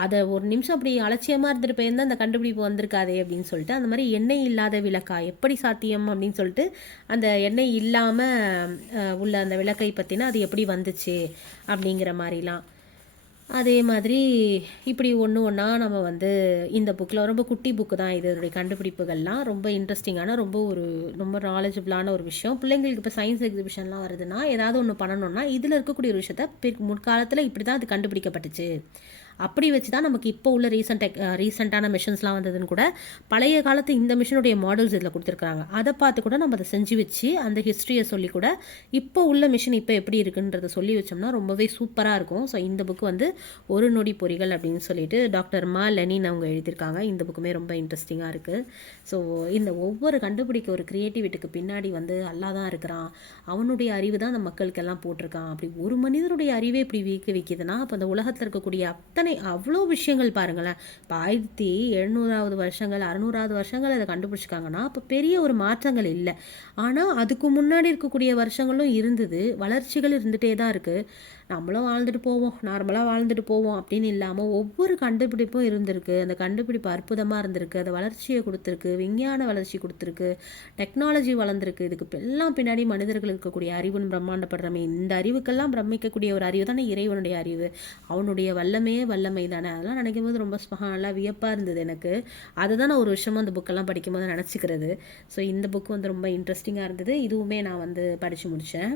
அதை ஒரு நிமிஷம் அப்படி அலட்சியமாக இருந்துட்டு போயிருந்தால் அந்த கண்டுபிடிப்பு வந்திருக்காதே அப்படின்னு சொல்லிட்டு, அந்த மாதிரி எண்ணெய் இல்லாத விளக்கா எப்படி சாத்தியம் அப்படின்னு சொல்லிட்டு அந்த எண்ணெய் இல்லாமல் உள்ள அந்த விளக்கை பற்றினா அது எப்படி வந்துச்சு அப்படிங்கிற மாதிரிலாம். அதே மாதிரி இப்படி ஒன்று ஒன்றா நம்ம வந்து இந்த புக்கில், ரொம்ப குட்டி புக்கு தான் இதனுடைய கண்டுபிடிப்புகள்லாம், ரொம்ப இன்ட்ரெஸ்டிங்கான ரொம்ப நாலேஜபிளான ஒரு விஷயம். பிள்ளைங்களுக்கு இப்போ சயின்ஸ் எக்ஸிபிஷன்லாம் வருதுன்னா ஏதாவது ஒன்று பண்ணணும்னா இதில் இருக்கக்கூடிய ஒரு விஷயத்த முற்காலத்தில் இப்படி தான் அது கண்டுபிடிக்கப்பட்டுச்சு அப்படி வச்சு தான் நமக்கு இப்போ உள்ள ரீசெண்டான மிஷின்ஸ்லாம் வந்ததுன்னு கூட பழைய காலத்து இந்த மிஷினுடைய மாடல்ஸ் இதில் கொடுத்துருக்காங்க. அதை பார்த்து கூட நம்ம அதை செஞ்சு வச்சு அந்த ஹிஸ்ட்ரியை சொல்லி கூட இப்போ உள்ள மிஷின் இப்போ எப்படி இருக்குன்றதை சொல்லி வச்சோம்னா ரொம்பவே சூப்பராக இருக்கும். ஸோ இந்த புக்கு வந்து ஒரு நொடி பொறிகள் அப்படின்னு சொல்லிட்டு டாக்டர் மா லெனின் அவங்க எழுதியிருக்காங்க. இந்த புக்குமே ரொம்ப இன்ட்ரெஸ்டிங்காக இருக்குது. ஸோ இந்த ஒவ்வொரு கண்டுபிடிக்க ஒரு க்ரியேட்டிவிட்டிக்கு பின்னாடி வந்து அல்லா தான் இருக்கிறான், அவனுடைய அறிவு தான் அந்த மக்களுக்கெல்லாம் போட்டிருக்கான். அப்படி ஒரு மனிதனுடைய அறிவே இப்படி விற்கிதுன்னா அப்போ அந்த உலகத்தில் இருக்கக்கூடிய அத்தனை அவ்வளோ விஷயங்கள் பாருங்களேன். இப்போ 1700வது வருஷங்கள் 600வது வருஷங்கள் அதை கண்டுபிடிச்சிருக்காங்கன்னா அப்போ பெரிய ஒரு மாற்றங்கள் இல்லை. ஆனால் அதுக்கு முன்னாடி இருக்கக்கூடிய வருஷங்களும் இருந்தது, வளர்ச்சிகள் இருந்துகிட்டே தான் இருக்குது. நம்மளும் வாழ்ந்துட்டு போவோம், நார்மலாக வாழ்ந்துட்டு போவோம் அப்படின்னு இல்லாமல் ஒவ்வொரு கண்டுபிடிப்பும் இருந்திருக்கு. அந்த கண்டுபிடிப்பு அற்புதமாக இருந்திருக்கு, அது வளர்ச்சியை கொடுத்துருக்கு, விஞ்ஞான வளர்ச்சி கொடுத்துருக்கு, டெக்னாலஜி வளர்ந்துருக்கு. இதுக்கு எல்லாம் பின்னாடி மனிதர்கள் இருக்கக்கூடிய அறிவுன்னு பிரம்மாண்டப்படுறமே, இந்த அறிவுக்கெல்லாம் பிரமிக்கக்கூடிய ஒரு அறிவு தானே இறைவனுடைய அறிவு, அவனுடைய வல்லமை தானே. அதெல்லாம் நினைக்கும் போது ரொம்ப நல்லா வியப்பாக இருந்தது எனக்கு. அதுதான் நான் ஒரு விஷயமா அந்த புக்கெல்லாம் படிக்கும்போது நினச்சிக்கிறது. ஸோ இந்த புக்கு வந்து ரொம்ப இன்ட்ரெஸ்டிங்காக இருந்தது. இதுவுமே நான் வந்து படித்து முடித்தேன்.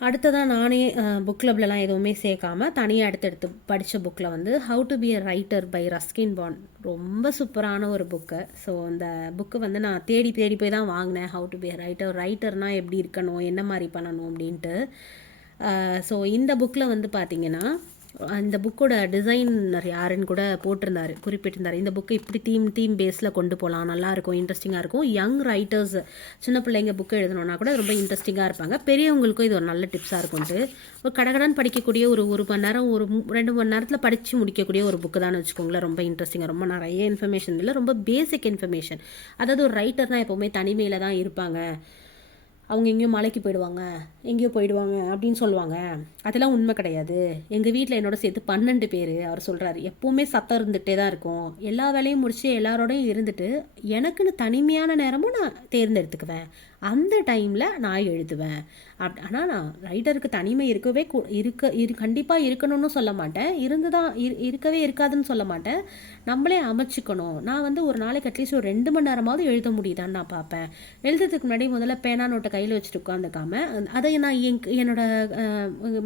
அடுத்ததாக நானே புக் கிளப்லலாம் எதுவுமே சேர்க்காமல் தனியாக எடுத்து படித்த புக்கில் வந்து how to be a writer by Ruskin Bond, ரொம்ப சூப்பரான ஒரு புக்கு. ஸோ அந்த புக்கு வந்து நான் தேடி போய் தான் வாங்கினேன். ஹவு டு பி அ ரைட்டர்னால் எப்படி இருக்கணும், என்ன மாதிரி பண்ணணும் அப்படின்ட்டு. ஸோ இந்த புக்கில் வந்து பார்த்திங்கன்னா அந்த புக்கோட டிசைனர் யாருன்னு கூட போட்டிருந்தாரு, குறிப்பிட்டிருந்தாரு. இந்த புக்கு இப்படி தீம் பேஸில் கொண்டு போகலாம், நல்லாயிருக்கும், இன்ட்ரெஸ்டிங்காக இருக்கும். யங் ரைட்டர்ஸ், சின்ன பிள்ளைங்க புக்கு எழுதணுன்னா கூட ரொம்ப இன்ட்ரெஸ்டிங்காக இருப்பாங்க. பெரியவங்களுக்கும் இது ஒரு நல்ல டிப்ஸாக இருக்கும்ட்டு ஒரு கடகடன் படிக்கக்கூடிய ஒரு மணி நேரம், ஒரு 2 மணி நேரத்தில் படித்து முடிக்கக்கூடிய ஒரு புக்கு தான் வச்சுக்கோங்களேன். ரொம்ப இன்ட்ரெஸ்டிங்காக, ரொம்ப நிறைய இன்ஃபர்மேஷன் இல்லை, ரொம்ப பேசிக் இன்ஃபர்மேஷன். அதாவது ஒரு ரைட்டர்னால் எப்போவுமே தனிமையில் தான் இருப்பாங்க, அவங்க எங்கேயோ மலைக்கு போயிடுவாங்க, எங்கேயோ போயிடுவாங்க அப்படின்னு சொல்லுவாங்க. அதெல்லாம் உண்மை கிடையாது. எங்கள் வீட்டில் என்னோட சேர்த்து 12 பேர். அவர் சொல்கிறாரு, எப்போவுமே சத்தம் இருந்துகிட்டே தான் இருக்கும். எல்லா வேலையும் முடிச்சு எல்லாரோடையும் இருந்துட்டு எனக்குன்னு தனிமையான நேரமும் நான் தேர்ந்தெடுத்துக்குவேன். அந்த டைமில் நான் எழுதுவேன். ஆனால் நான் ரைட்டருக்கு தனிமை கண்டிப்பாக இருக்கணும்னு சொல்ல மாட்டேன், இருக்கவே இருக்காதுன்னு சொல்ல மாட்டேன். நம்மளே அமைச்சிக்கணும். நான் வந்து ஒரு நாளைக்கு அட்லீஸ்ட் ஒரு 2 மணி நேரமாவது எழுத முடியுதான்னு நான் பார்ப்பேன். எழுதுறதுக்கு முன்னாடி முதல்ல பேனா நோட்டை கையில் வச்சுட்டு உட்காந்துக்காம அதை நான் என்னோட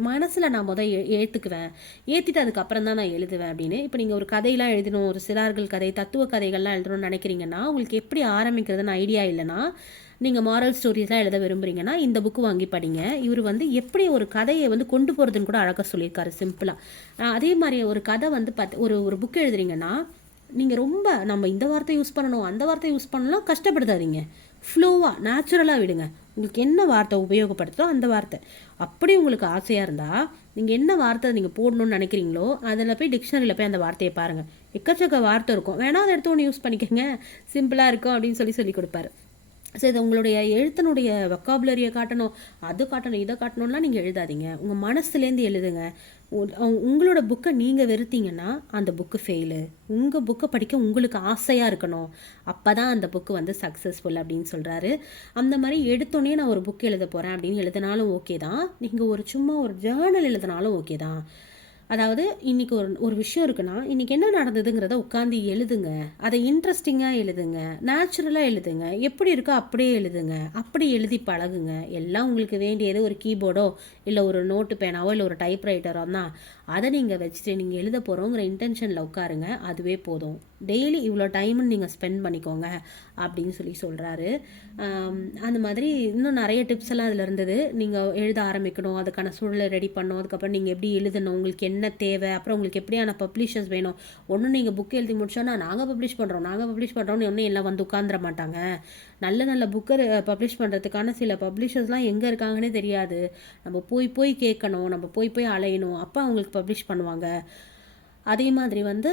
மனசில் நான் ஏற்றுக்குவேன். ஏற்றிட்டு அதுக்கப்புறம் தான் நான் எழுதுவேன் அப்படின்னு. இப்போ நீங்கள் ஒரு கதையெல்லாம் எழுதணும், ஒரு சிறார்கள் கதை, தத்துவ கதைகள்லாம் எழுதணும்னு நினைக்கிறீங்கன்னா, உங்களுக்கு எப்படி ஆரம்பிக்கிறதுன்னு ஐடியா இல்லைன்னா, நீங்கள் மாரல் ஸ்டோரிஸ்லாம் எழுத விரும்புகிறீங்கன்னா இந்த புக்கு வாங்கி படிங்க. இவர் வந்து எப்படி ஒரு கதையை வந்து கொண்டு போகிறதுன்னு கூட அழகாக சொல்லியிருக்காரு, சிம்பிளாக. அதே மாதிரி ஒரு கதை வந்து ஒரு புக்கு எழுதுறீங்கன்னா, நீங்கள் ரொம்ப நம்ம இந்த வார்த்தை யூஸ் பண்ணணும், அந்த வார்த்தை யூஸ் பண்ணலாம் கஷ்டப்படுத்தாதீங்க. ஃப்ளோவாக, நேச்சுரலாக விடுங்க. உங்களுக்கு என்ன வார்த்தை உபயோகப்படுத்தோ அந்த வார்த்தை. அப்படி உங்களுக்கு ஆசையாக இருந்தால் நீங்கள் என்ன வார்த்தை நீங்கள் போடணும்னு நினைக்கிறீங்களோ அதில் போய் டிக்ஷனரியில் போய் அந்த வார்த்தையை பாருங்கள். எக்கச்சக்க வார்த்தை இருக்கும், வேணால் அதை எடுத்து ஒன்று யூஸ் பண்ணிக்கோங்க, சிம்பிளாக இருக்கும் அப்படின்னு சொல்லி கொடுப்பாரு. ஸோ இது உங்களுடைய எழுத்தினுடைய வொக்காபுலரியை காட்டணும், அது காட்டணும், இதை காட்டணும்லாம் நீங்கள் எழுதாதீங்க. உங்கள் மனசுலேருந்து எழுதுங்க. உங்களோட புக்கை நீங்கள் வெறுத்தீங்கன்னா அந்த புக்கு ஃபெயிலு. உங்கள் புக்கை படிக்க உங்களுக்கு ஆசையாக இருக்கணும், அப்போ தான் அந்த புக்கு வந்து சக்ஸஸ்ஃபுல் அப்படின்னு சொல்கிறாரு. அந்த மாதிரி எடுத்தோடனே நான் ஒரு புக் எழுத போகிறேன் அப்படின்னு எழுதினாலும் ஓகே தான். நீங்கள் சும்மா ஒரு ஜேர்னல் எழுதினாலும் ஓகே தான். அதாவது இன்றைக்கி ஒரு விஷயம் இருக்குன்னா, இன்றைக்கி என்ன நடந்ததுங்கிறத உட்காந்து எழுதுங்க. அதை இன்ட்ரெஸ்டிங்காக எழுதுங்க, நேச்சுரலாக எழுதுங்க, எப்படி இருக்கோ அப்படியே எழுதுங்க. அப்படி எழுதி பழகுங்க. எல்லாம் உங்களுக்கு வேண்டியது ஒரு கீபோர்டோ இல்லை ஒரு நோட்டு பேனாவோ இல்லை ஒரு டைப்ரைட்டரோ தான். அதை நீங்கள் வச்சுட்டு நீங்கள் எழுத போகிறோங்கிற இன்டென்ஷனில் உட்காருங்க, அதுவே போதும். டெய்லி இவ்வளோ டைமுன்னு நீங்கள் ஸ்பெண்ட் பண்ணிக்கோங்க அப்படின்னு சொல்கிறாரு. அந்த மாதிரி இன்னும் நிறைய டிப்ஸ் எல்லாம் அதில் இருந்தது. நீங்கள் எழுத ஆரம்பிக்கணும், அதுக்கான சூழலை ரெடி பண்ணணும், அதுக்கப்புறம் நீங்கள் எப்படி எழுதணும், உங்களுக்கு என்ன தேவை, அப்புறம் உங்களுக்கு எப்படியான பப்ளிஷர்ஸ் வேணும். ஒன்றும் நீங்கள் புக் எழுதி முடிச்சோன்னா நாங்கள் பப்ளிஷ் பண்ணுறோம்னு ஒன்றும் எல்லாம் வந்து உட்காந்துட மாட்டாங்க. நல்ல நல்ல புக்கை பப்ளிஷ் பண்ணுறதுக்கான சில பப்ளிஷர்ஸ்லாம் எங்கே இருக்காங்கன்னே தெரியாது. நம்ம போய் கேட்கணும், நம்ம போய் அலையணும், அப்போ அவங்களுக்கு பப்ளிஷ் பண்ணுவாங்க. அதே மாதிரி வந்து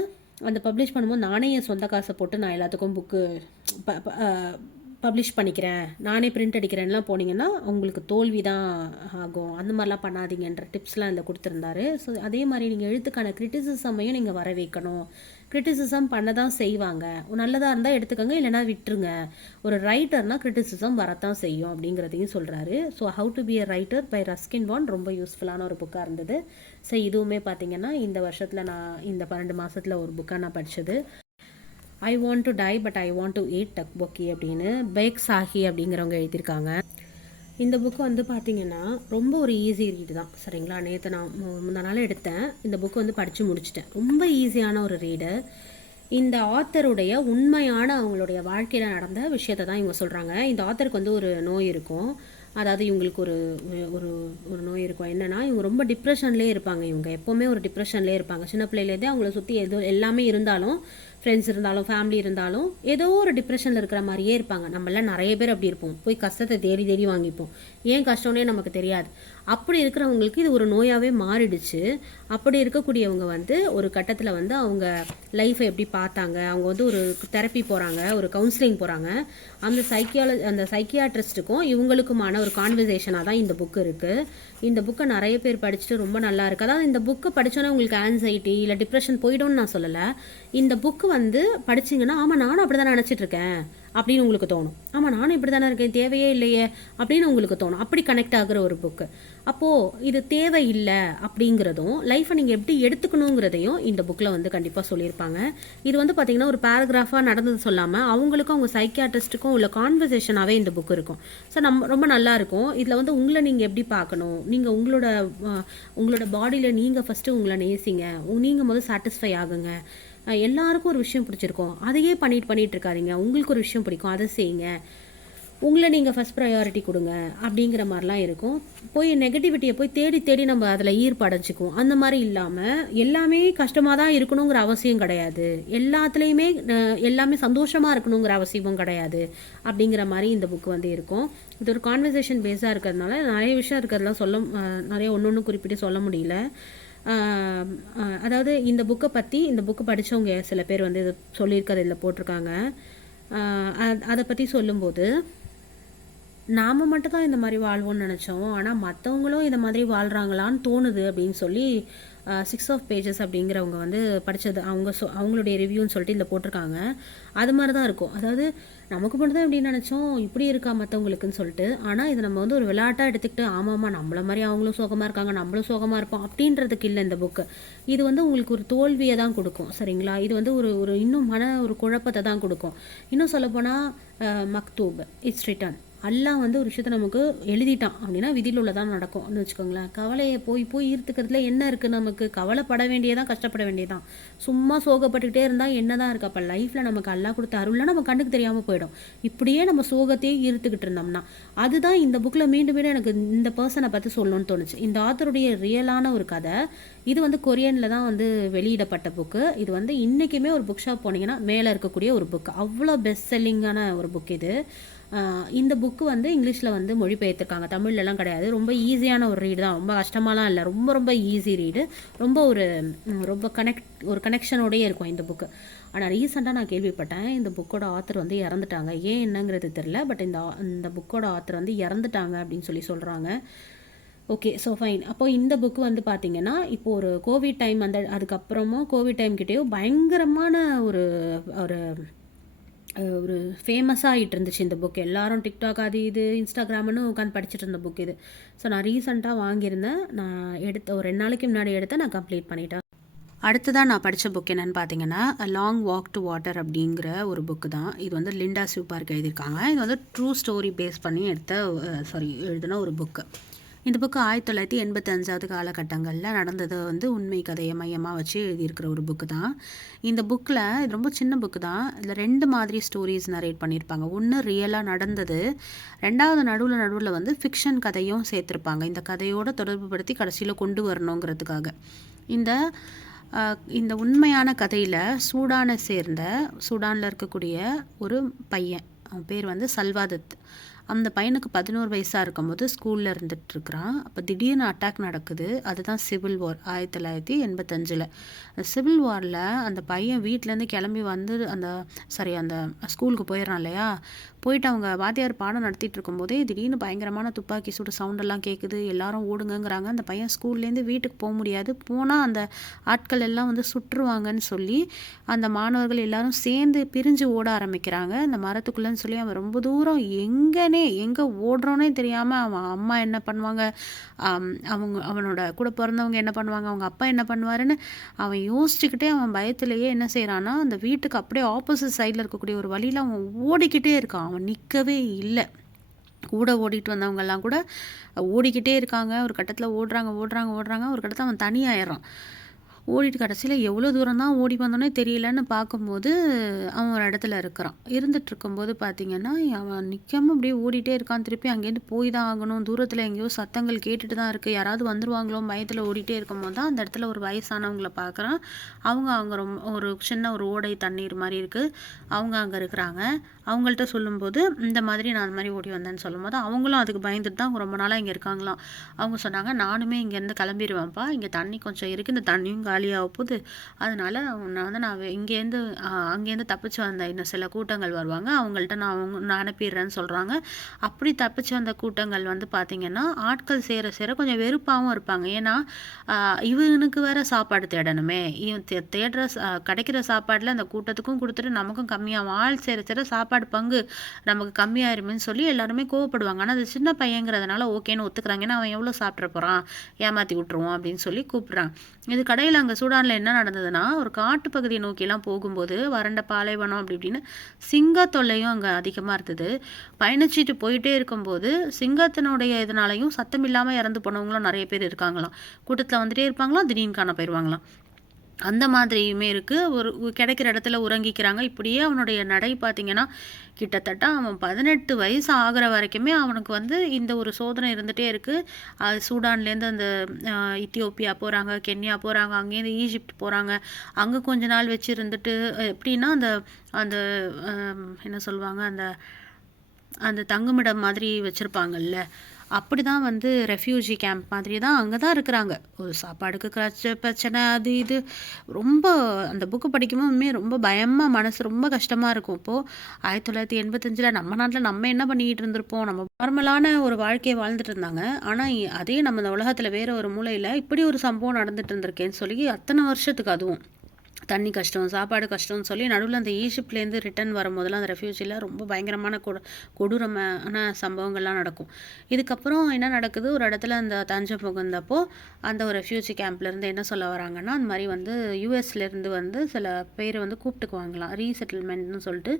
அந்த பப்ளிஷ் பண்ணும்போது நானே என் சொந்த காசை போட்டு நான் எல்லாத்துக்கும் புக்கு பப்ளிஷ் பண்ணிக்கிறேன், நானே பிரிண்ட் அடிக்கிறேன்லாம் போனீங்கன்னா உங்களுக்கு தோல்வி தான் ஆகும். அந்த மாதிரிலாம் பண்ணாதீங்கன்ற டிப்ஸ்லாம் இதில் கொடுத்துருந்தாரு. ஸோ அதே மாதிரி நீங்கள் எழுத்துக்கான கிரிட்டிசிசமையும் நீங்கள் வர வைக்கணும். கிரிட்டிசிசம் பண்ண தான் செய்வாங்க, நல்லதாக இருந்தால் எடுத்துக்கோங்க, இல்லைனா விட்டுருங்க. ஒரு ரைட்டர்னால் கிரிட்டிசிசம் வரத்தான் செய்யும் அப்படிங்கிறதையும் சொல்கிறாரு. So how to be a writer by Ruskin Bond ரொம்ப யூஸ்ஃபுல்லான ஒரு புக்காக இருந்தது. ஸோ இதுவுமே பார்த்தீங்கன்னா இந்த வருஷத்தில் நான் இந்த 12 மாதத்தில் ஒரு புக்காக நான் படித்தது. I want to die but I want to eat tteokbokki அப்படின்னு பேக் சாஹி அப்படிங்கிறவங்க எழுதியிருக்காங்க. இந்த புக்கு வந்து பார்த்திங்கன்னா ரொம்ப ஒரு ஈஸி ரீடு தான், சரிங்களா. நேற்று நான் முந்தா நாள் எடுத்தேன், இந்த புக்கு வந்து படித்து முடிச்சிட்டேன். ரொம்ப ஈஸியான ஒரு ரீடு. இந்த ஆத்தருடைய உண்மையான அவங்களுடைய வாழ்க்கையில் நடந்த விஷயத்தை தான் இவங்க சொல்கிறாங்க. இந்த ஆத்தருக்கு வந்து ஒரு நோய் இருக்கும், அதாவது இவங்களுக்கு ஒரு நோய் இருக்கும். என்னென்னா இவங்க ரொம்ப டிப்ரெஷன்லேயே இருப்பாங்க. இவங்க எப்போவுமே ஒரு டிப்ரெஷன்லேயே இருப்பாங்க. சின்ன பிள்ளையிலேருந்தே அவங்கள சுற்றி எல்லாமே இருந்தாலும், ஃப்ரெண்ட்ஸ் இருந்தாலும், ஃபேமிலி இருந்தாலும் ஏதோ ஒரு டிப்ரெஷனில் இருக்கிற மாதிரியே இருப்பாங்க. நம்மளாம் நிறைய பேர் அப்படி இருப்போம், போய் கஷ்டத்தை தேடி வாங்கிப்போம், ஏன் கஷ்டம்னே நமக்கு தெரியாது. அப்படி இருக்கிறவங்களுக்கு இது ஒரு நோயாகவே மாறிடுச்சு. அப்படி இருக்கக்கூடியவங்க வந்து ஒரு கட்டத்தில் வந்து அவங்க லைஃப்பை எப்படி பார்த்தாங்க, அவங்க வந்து ஒரு தெரப்பி போகிறாங்க, ஒரு கவுன்சிலிங் போகிறாங்க. அந்த சைக்கியாட்ரிஸ்ட்டுக்கும் இவங்களுக்குமான ஒரு கான்வர்சேஷனாக தான் இந்த புக்கு இருக்குது. இந்த புக்கை நிறைய பேர் படிச்சுட்டு ரொம்ப நல்லா இருக்குது. அதாவது இந்த புக்கை படித்தோன்னே உங்களுக்கு ஆன்சைட்டி இல்லை டிப்ரெஷன் போய்டும்னு நான் சொல்லலை. இந்த புக்கு வந்து படிச்சிங்கன்னா ஆமாம் நானும் அப்படி தான் நினச்சிட்ருக்கேன் அப்படின்னு உங்களுக்கு தோணும். ஆமாம் நானும் இப்படி தானே இருக்கேன், தேவையே இல்லையே அப்படின்னு உங்களுக்கு தோணும். அப்படி கனெக்ட் ஆகிற ஒரு புக்கு. அப்போது இது தேவை இல்லை அப்படிங்கிறதும், லைஃப்பை நீங்கள் எப்படி எடுத்துக்கணுங்கிறதையும் இந்த புக்கில் வந்து கண்டிப்பாக சொல்லியிருப்பாங்க. இது வந்து பார்த்திங்கன்னா ஒரு பேராகிராஃபாக நடந்தது சொல்லாமல் அவங்களுக்கும் அவங்க சைக்கியாட்ரிஸ்ட்டுக்கும் உள்ள கான்வர்சேஷனாகவே இந்த புக் இருக்கும். ஸோ ரொம்ப நல்லாயிருக்கும். இதில் வந்து உங்களை நீங்கள் எப்படி பார்க்கணும், நீங்கள் உங்களோட பாடியில் நீங்கள் ஃபஸ்ட்டு உங்களை நேசிங்க, நீங்கள் முதல் சாட்டிஸ்ஃபை ஆகுங்க. எல்லாருக்கும் ஒரு விஷயம் பிடிச்சிருக்கும், அதையே பண்ணிட்டு இருக்காதீங்க. உங்களுக்கு ஒரு விஷயம் பிடிக்கும், அதை செய்யுங்க. உங்களை நீங்கள் ஃபஸ்ட் ப்ரையாரிட்டி கொடுங்க அப்படிங்கிற மாதிரிலாம் இருக்கும். போய் நெகட்டிவிட்டியை போய் தேடி தேடி நம்ம அதில் ஈர்ப்படைச்சிக்குவோம். அந்த மாதிரி இல்லாமல் எல்லாமே கஷ்டமாக தான் இருக்கணுங்கிற அவசியம் கிடையாது, எல்லாத்துலேயுமே எல்லாமே சந்தோஷமாக இருக்கணுங்கிற அவசியமும் கிடையாது அப்படிங்கிற மாதிரி இந்த புக்கு வந்து இருக்கும். இது ஒரு கான்வர்சேஷன் பேஸாக இருக்கிறதுனால நிறைய விஷயம் இருக்கிறதுலாம் நிறைய ஒன்று ஒன்று குறிப்பிட்டு சொல்ல முடியல. அதாவது இந்த புக்கு படித்தவங்க சில பேர் வந்து இது சொல்லியிருக்கிறது இதில் போட்டிருக்காங்க. அதை பற்றி சொல்லும்போது, நாம் மட்டும் தான் இந்த மாதிரி வாழ்வோம்னு நினச்சோம், ஆனால் மற்றவங்களும் இந்த மாதிரி வாழ்கிறாங்களான்னு தோணுது அப்படின்னு சொல்லி 6 ஆஃப் பேஜஸ் அப்படிங்கிறவங்க வந்து படித்தது அவங்களுடைய ரிவ்யூன்னு சொல்லிட்டு இதில் போட்டிருக்காங்க. அது மாதிரி தான் இருக்கும். அதாவது நமக்கு மட்டும் தான் இப்படி நினச்சோம், இப்படி இருக்கா மற்றவங்களுக்குன்னு சொல்லிட்டு. ஆனால் இது நம்ம வந்து ஒரு விளையாட்டாக எடுத்துக்கிட்டு ஆமாம்மா நம்மள மாதிரி அவங்களும் சோகமாக இருக்காங்க, நம்மளும் சோகமாக இருப்போம் அப்படின்றதுக்கு இல்லை இந்த புக்கு. இது வந்து உங்களுக்கு ஒரு தோல்வியை தான் கொடுக்கும், சரிங்களா? இது வந்து ஒரு இன்னும் ஒரு குழப்பத்தை தான் கொடுக்கும். இன்னும் சொல்லப்போனால் மக்தூப் இட்ஸ் ரிட்டன், அல்லாஹ் வந்து ஒரு விஷயத்தை நமக்கு எழுதிட்டான் அப்படின்னா விதியில் உள்ளதான் நடக்கும்னு வச்சுக்கோங்களேன். கவலையை போய் ஈர்த்துக்கிறதுல என்ன இருக்குது? நமக்கு கவலைப்பட வேண்டியதான், கஷ்டப்பட வேண்டியதான். சும்மா சோகப்பட்டுக்கிட்டே இருந்தால் என்ன தான் இருக்குது? அப்போ லைஃப்பில் நமக்கு அல்லாஹ் கொடுத்த அருள்லாம் நம்ம கண்ணுக்கு தெரியாமல் போயிடும். இப்படியே நம்ம சோகத்தையே ஈர்த்துக்கிட்டு இருந்தோம்னா. அதுதான் இந்த புக்கில் மீண்டும் மீண்டும் எனக்கு இந்த பர்சனை பற்றி சொல்லணும்னு தோணுச்சு. இந்த ஆத்தருடைய ரியலான ஒரு கதை. இது வந்து கொரியனில் தான் வந்து வெளியிடப்பட்ட புக்கு. இது வந்து இன்றைக்குமே ஒரு புக் ஷாப் போனீங்கன்னா மேலே இருக்கக்கூடிய ஒரு புக்கு. அவ்வளோ பெஸ்ட் செல்லிங்கான ஒரு புக் இது. இந்த புக்கு வந்து இங்கிலீஷில் வந்து மொழிபெயர்த்திருக்காங்க, தமிழ்லலாம் கிடையாது. ரொம்ப ஈஸியான ஒரு ரீடு தான், ரொம்ப கஷ்டமாலாம் இல்லை, ரொம்ப ரொம்ப ஈஸி ரீடு. ரொம்ப ரொம்ப கனெக்ஷனோடயே இருக்கும் இந்த புக்கு. ஆனால் ரீசெண்டாக நான் கேள்விப்பட்டேன் இந்த புக்கோட ஆத்தர் வந்து இறந்துட்டாங்க. ஏன் என்னங்கிறது தெரில, பட் இந்த புக்கோட ஆத்தர் வந்து இறந்துட்டாங்க அப்படின்னு சொல்கிறாங்க. Okay, so fine. அப்போது இந்த புக்கு வந்து பார்த்திங்கன்னா இப்போது ஒரு கோவிட் டைம் அதுக்கப்புறமும் கோவிட் டைம் கிட்டேயோ பயங்கரமான ஒரு ஒரு ஃபேமஸாக ஆகிட்டு இருந்துச்சு இந்த புக். எல்லாரும் டிக்டாக் அது இது இன்ஸ்டாகிராம்னு உட்காந்து படிச்சுட்டு இருந்த புக் இது. ஸோ நான் ரீசெண்டாக வாங்கியிருந்தேன். நான் ஒரு 2 நாளைக்கு முன்னாடி நான் கம்ப்ளீட் பண்ணிட்டேன். அடுத்ததான் நான் படித்த புக் என்னென்னு பார்த்தீங்கன்னா லாங் வாக் டு வாட்டர் அப்படிங்கிற ஒரு புக்கு தான். இது வந்து லிண்டா சூப்பார்க் எழுதியிருக்காங்க. இது வந்து ட்ரூ ஸ்டோரி பேஸ் பண்ணி எழுதின ஒரு புக்கு. இந்த புக்கு 1985 காலகட்டங்களில் நடந்தது வந்து உண்மை கதையை மையமாக வச்சு எழுதியிருக்கிற ஒரு புக்கு தான். இந்த புக்கில் இது ரொம்ப சின்ன புக்கு தான். இதில் 2 மாதிரி ஸ்டோரிஸ் நரேட் பண்ணியிருப்பாங்க. ஒன்று ரியலாக நடந்தது, 2வது நடுவில் வந்து ஃபிக்ஷன் கதையும் சேர்த்துருப்பாங்க. இந்த கதையோடு தொடர்பு படுத்தி கடைசியில் கொண்டு வரணுங்கிறதுக்காக. இந்த உண்மையான கதையில் சூடானில் இருக்கக்கூடிய ஒரு பையன், அவன் பேர் வந்து சல்வாதத். அந்த பையனுக்கு 11 வயசாக இருக்கும்போது ஸ்கூலில் இருந்துகிட்ருக்குறான். அப்போ திடீர்னு அட்டாக் நடக்குது. அதுதான் சிவில் வார் 1985. சிவில் வாரில் அந்த பையன் வீட்டிலேருந்து கிளம்பி வந்து அந்த ஸ்கூலுக்கு போயிடறான் இல்லையா? போயிட்டு அவங்க வாத்தியார் பாடம் நடத்திட்டு இருக்கும்போதே திடீர்னு பயங்கரமான துப்பாக்கி சூடு சவுண்டெல்லாம் கேட்குது. எல்லாரும் ஓடுங்கங்கிறாங்க. அந்த பையன் ஸ்கூல்லேருந்து வீட்டுக்கு போக முடியாது. போனால் அந்த ஆட்கள் எல்லாம் வந்து சுற்றுவாங்கன்னு சொல்லி அந்த மாணவர்கள் எல்லாரும் சேர்ந்து பிரிஞ்சு ஓட ஆரம்பிக்கிறாங்க அந்த மரத்துக்குள்ளேன்னு சொல்லி. அவன் ரொம்ப தூரம் எங்கே ஓடுறோன்னே தெரியாமல் அவன் அம்மா என்ன பண்ணுவாங்க, அவனோட கூட பிறந்தவங்க என்ன பண்ணுவாங்க, அவங்க அப்பா என்ன பண்ணுவாருன்னு அவன் யோசிச்சுக்கிட்டே அவன் பயத்திலேயே என்ன செய்கிறான்னா அந்த வீட்டுக்கு அப்படியே ஆப்போசிட் சைடில் இருக்கக்கூடிய ஒரு வழியில் அவன் ஓடிக்கிட்டே இருக்கான். அவன் நிற்கவே இல்லை. கூட ஓடிட்டு வந்தவங்கெல்லாம் கூட ஓடிக்கிட்டே இருக்காங்க. ஒரு கட்டத்தில் ஓடுறாங்க. ஒரு கட்டத்தில் அவன் தனியாயிடுறான். ஓடிட்டு கடைசியில் எவ்வளோ தூரம் தான் ஓடி வந்தோன்னே தெரியலன்னு பார்க்கும்போது அவன் ஒரு இடத்துல இருந்துகிட்ருக்கும்போது பார்த்திங்கன்னா அவன் நிற்காமல் அப்படியே ஓடிட்டே இருக்கான். திருப்பி அங்கேருந்து போய் தான் ஆகணும். தூரத்தில் எங்கேயோ சத்தங்கள் கேட்டுட்டு தான் இருக்குது. யாராவது வந்துருவாங்களோ பயத்தில் ஓடிட்டே இருக்கும்போது தான் அந்த இடத்துல ஒரு வயசானவங்களை பார்க்குறான். அவங்க ரொம்ப ஒரு சின்ன ஒரு ஓடை தண்ணீர் மாதிரி இருக்குது. அவங்க அங்கே இருக்கிறாங்க. அவங்கள்ட்ட சொல்லும்போது இந்த மாதிரி நான் அந்த மாதிரி ஓடி வந்தேன்னு சொல்லும்போது அவங்களும் அதுக்கு பயந்துட்டு தான் ரொம்ப நாளாக இங்கே இருக்காங்களாம். அவங்க சொன்னாங்க, நானுமே இங்கேருந்து கிளம்பிடுவேன்ப்பா, இங்கே தண்ணி கொஞ்சம் இருக்குது, இந்த தண்ணியும் காலியாக போகுது, அதனால் நான் இங்கேருந்து அங்கேருந்து தப்பிச்சு வந்த இன்னும் சில கூட்டங்கள் வருவாங்க, அவங்கள்ட்ட நான் அனுப்பிடுறேன்னு சொல்கிறாங்க. அப்படி தப்பிச்சு வந்த கூட்டங்கள் வந்து பார்த்திங்கன்னா ஆட்கள் சேர கொஞ்சம் வெறுப்பாகவும் இருப்பாங்க. ஏன்னா இவனுக்கு வேற சாப்பாடு தேடணுமே, இவன் தேடுற கிடைக்கிற சாப்பாடில் அந்த கூட்டத்துக்கும் கொடுத்துட்டு நமக்கும் கம்மியாகும், ஆள் சேர சாப்பாடு பங்கு நமக்கு கம்மியாயிருமேன்னு சொல்லி எல்லாருமே கோவப்படுவாங்க. ஆனால் அது சின்ன பையங்கிறதுனால ஓகேன்னு ஒத்துக்கிறாங்க. ஏன்னா அவன் எவ்வளோ சாப்பிட்ற போகிறான், ஏமாற்றி விட்டுருவோம் அப்படின்னு சொல்லி கூப்பிட்றான். இது கடையில் அங்கே சூடானில் என்ன நடந்ததுன்னா, ஒரு காட்டு பகுதியை நோக்கிலாம் போகும்போது வறண்ட பாலைவனம் அப்படி இப்படின்னு சிங்க தொல்லையும் அங்கே அதிகமாக இருந்தது. பயணிச்சுட்டு போயிட்டே இருக்கும்போது சிங்கத்தினுடைய இதனாலையும் சத்தம் இல்லாமல் இறந்து போனவங்களும் நிறைய பேர் இருக்காங்களாம். கூட்டத்தில் வந்துட்டே இருப்பாங்களாம், திடீர்னு காண போயிடுவாங்களாம். அந்த மாதிரியுமே இருக்குது. கிடைக்கிற இடத்துல உறங்கிக்கிறாங்க. இப்படியே அவனுடைய நடை பார்த்திங்கன்னா கிட்டத்தட்ட அவன் 18 வயசு ஆகிற வரைக்குமே அவனுக்கு வந்து இந்த ஒரு சோதனை இருந்துகிட்டே இருக்குது. சூடான்லேருந்து அந்த இத்தியோப்பியா போகிறாங்க, கென்யா போகிறாங்க, அங்கேருந்து ஈஜிப்ட் போகிறாங்க. அங்கே கொஞ்ச நாள் வச்சு இருந்துட்டு எப்படின்னா அந்த அந்த என்ன சொல்லுவாங்க, அந்த அந்த தங்குமிடம் மாதிரி வச்சுருப்பாங்கல்ல, அப்படி தான் வந்து ரெஃப்யூஜி கேம்ப் மாதிரி தான் அங்கே தான் இருக்கிறாங்க. ஒரு சாப்பாடுக்கு பிரச்சனை அது இது ரொம்ப அந்த புக்கு படிக்கும்போதுமே ரொம்ப பயமாக மனசு ரொம்ப கஷ்டமாக இருக்கும். இப்போது 1985 நம்ம நாட்டில் நம்ம என்ன பண்ணிக்கிட்டு இருந்திருப்போம், நம்ம நார்மலான ஒரு வாழ்க்கையை வாழ்ந்துட்டு இருந்தாங்க. ஆனால் அதே நம்ம இந்த உலகத்தில் வேறு ஒரு மூலையில் இப்படி ஒரு சம்பவம் நடந்துட்டு இருந்திருக்கேன்னு சொல்லி அத்தனை வருஷத்துக்கு அதுவும் தண்ணி கஷ்டம், சாப்பாடு கஷ்டம்னு சொல்லி நடுவில் அந்த ஈஜிப்ட்லேருந்து ரிட்டர்ன் வரும்போதெல்லாம் அந்த ரெஃப்யூஜியில் ரொம்ப பயங்கரமான கொடூரமான சம்பவங்கள்லாம் நடக்கும். இதுக்கப்புறம் என்ன நடக்குது, ஒரு இடத்துல அந்த தஞ்சம் புகுந்தப்போ அந்த ஒரு ரெஃப்யூஜி கேம்ப்லேருந்து என்ன சொல்ல வராங்கன்னா, அந்த மாதிரி வந்து யூஎஸ்லேருந்து வந்து சில பேர் வந்து கூப்பிட்டுக்குவாங்களாம், ரீசெட்டில்மெண்ட்னு சொல்லிட்டு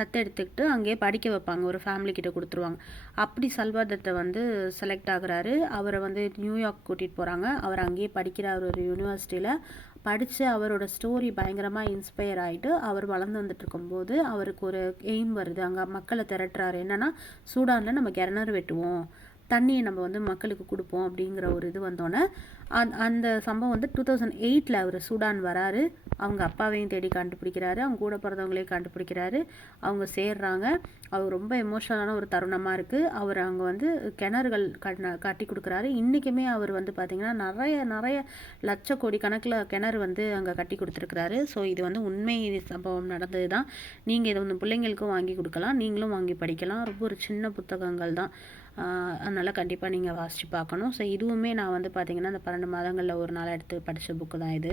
தத்தெடுத்துக்கிட்டு அங்கேயே படிக்க வைப்பாங்க, ஒரு ஃபேமிலி கிட்ட கொடுத்துருவாங்க. அப்படி சல்வாதத்தை வந்து செலக்ட் ஆகுறாரு. அவரை வந்து நியூயார்க் கூட்டிகிட்டு போகிறாங்க. அவர் அங்கேயே படிக்கிறார் ஒரு யூனிவர்சிட்டியில். படித்து அவரோட ஸ்டோரி பயங்கரமாக இன்ஸ்பயர் ஆகிட்டு அவர் வளர்ந்து வந்துட்டு இருக்கும்போது அவருக்கு ஒரு எய்ம் வருது. அங்கே மக்களை திரட்டுறாரு. என்னென்னா, சூடானில் நம்ம கிணறு வெட்டுவோம், தண்ணியை நம்ம வந்து மக்களுக்கு கொடுப்போம் அப்படிங்கிற ஒரு இது வந்தோன்னே அந்த சம்பவம் வந்து 2008 அவர் சூடான் வராரு. அவங்க அப்பாவையும் தேடி கண்டுபிடிக்கிறாரு, அவங்க கூட பிறந்தவங்களையும் கண்டுபிடிக்கிறாரு. அவங்க சேர்றாங்க. அவர் ரொம்ப எமோஷனலான ஒரு தருணமாக இருக்குது. அவர் அங்கே வந்து கிணறுகள் கட்டி கொடுக்குறாரு. இன்றைக்குமே அவர் வந்து பார்த்திங்கன்னா நிறைய லட்சக்கோடி கணக்கில் கிணறு வந்து அங்கே கட்டி கொடுத்துருக்குறாரு. ஸோ இது வந்து உண்மை சம்பவம் நடந்தது தான். நீங்கள் இதை வந்து பிள்ளைங்களுக்கும் வாங்கி கொடுக்கலாம், நீங்களும் வாங்கி படிக்கலாம். ரொம்ப ஒரு சின்ன புத்தகங்கள் தான், அதனால் கண்டிப்பாக நீங்கள் வாசித்து பார்க்கணும். ஸோ இதுவுமே நான் வந்து பார்த்திங்கன்னா இந்த 12 மாதங்களில் ஒரு நாள் எடுத்து படித்த புக்கு தான் இது.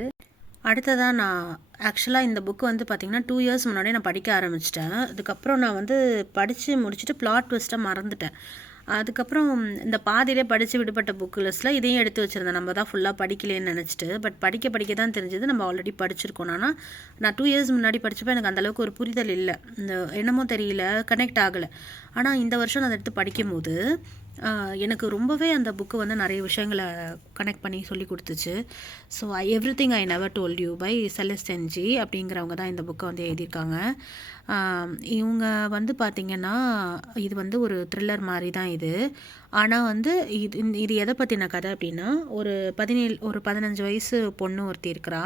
அடுத்ததாக நான் ஆக்சுவலாக இந்த புக்கு வந்து பார்த்திங்கன்னா 2 இயர்ஸ் முன்னாடியே நான் படிக்க ஆரம்பிச்சிட்டேன். அதுக்கப்புறம் நான் வந்து படித்து முடிச்சுட்டு பிளாட் ட்விஸ்ட்டை மறந்துட்டேன். அதுக்கப்புறம் இந்த பாதியிலே படித்து விடுபட்ட புக்கு லிஸ்ட்டில் இதையும் எடுத்து வச்சுருந்தேன். நம்ம தான் ஃபுல்லாக படிக்கலேன்னு நினச்சிட்டு, பட் படிக்க தான் தெரிஞ்சது நம்ம ஆல்ரெடி படிச்சிருக்கோம். ஆனால் நான் 2 இயர்ஸ் முன்னாடி படித்தப்போ எனக்கு அந்தளவுக்கு ஒரு புரிதல் இல்லை, இந்த என்னமோ தெரியல, கனெக்ட் ஆகலை. ஆனால் இந்த வருஷம் நான் அதை எடுத்து படிக்கும்போது எனக்கு ரொம்பவே அந்த புக்கு வந்து நிறைய விஷயங்களை கனெக்ட் பண்ணி சொல்லி கொடுத்துச்சு. So everything I never told you by Celeste Ng அப்படிங்கிறவங்க தான் இந்த புக்கை வந்து எழுதியிருக்காங்க. இவங்க வந்து பார்த்திங்கன்னா இது வந்து ஒரு த்ரில்லர் மாதிரி தான் இது. ஆனால் வந்து இது எதை பற்றின கதை அப்படின்னா, ஒரு 15 வயசு பொண்ணு ஒருத்தி இருக்கிறா.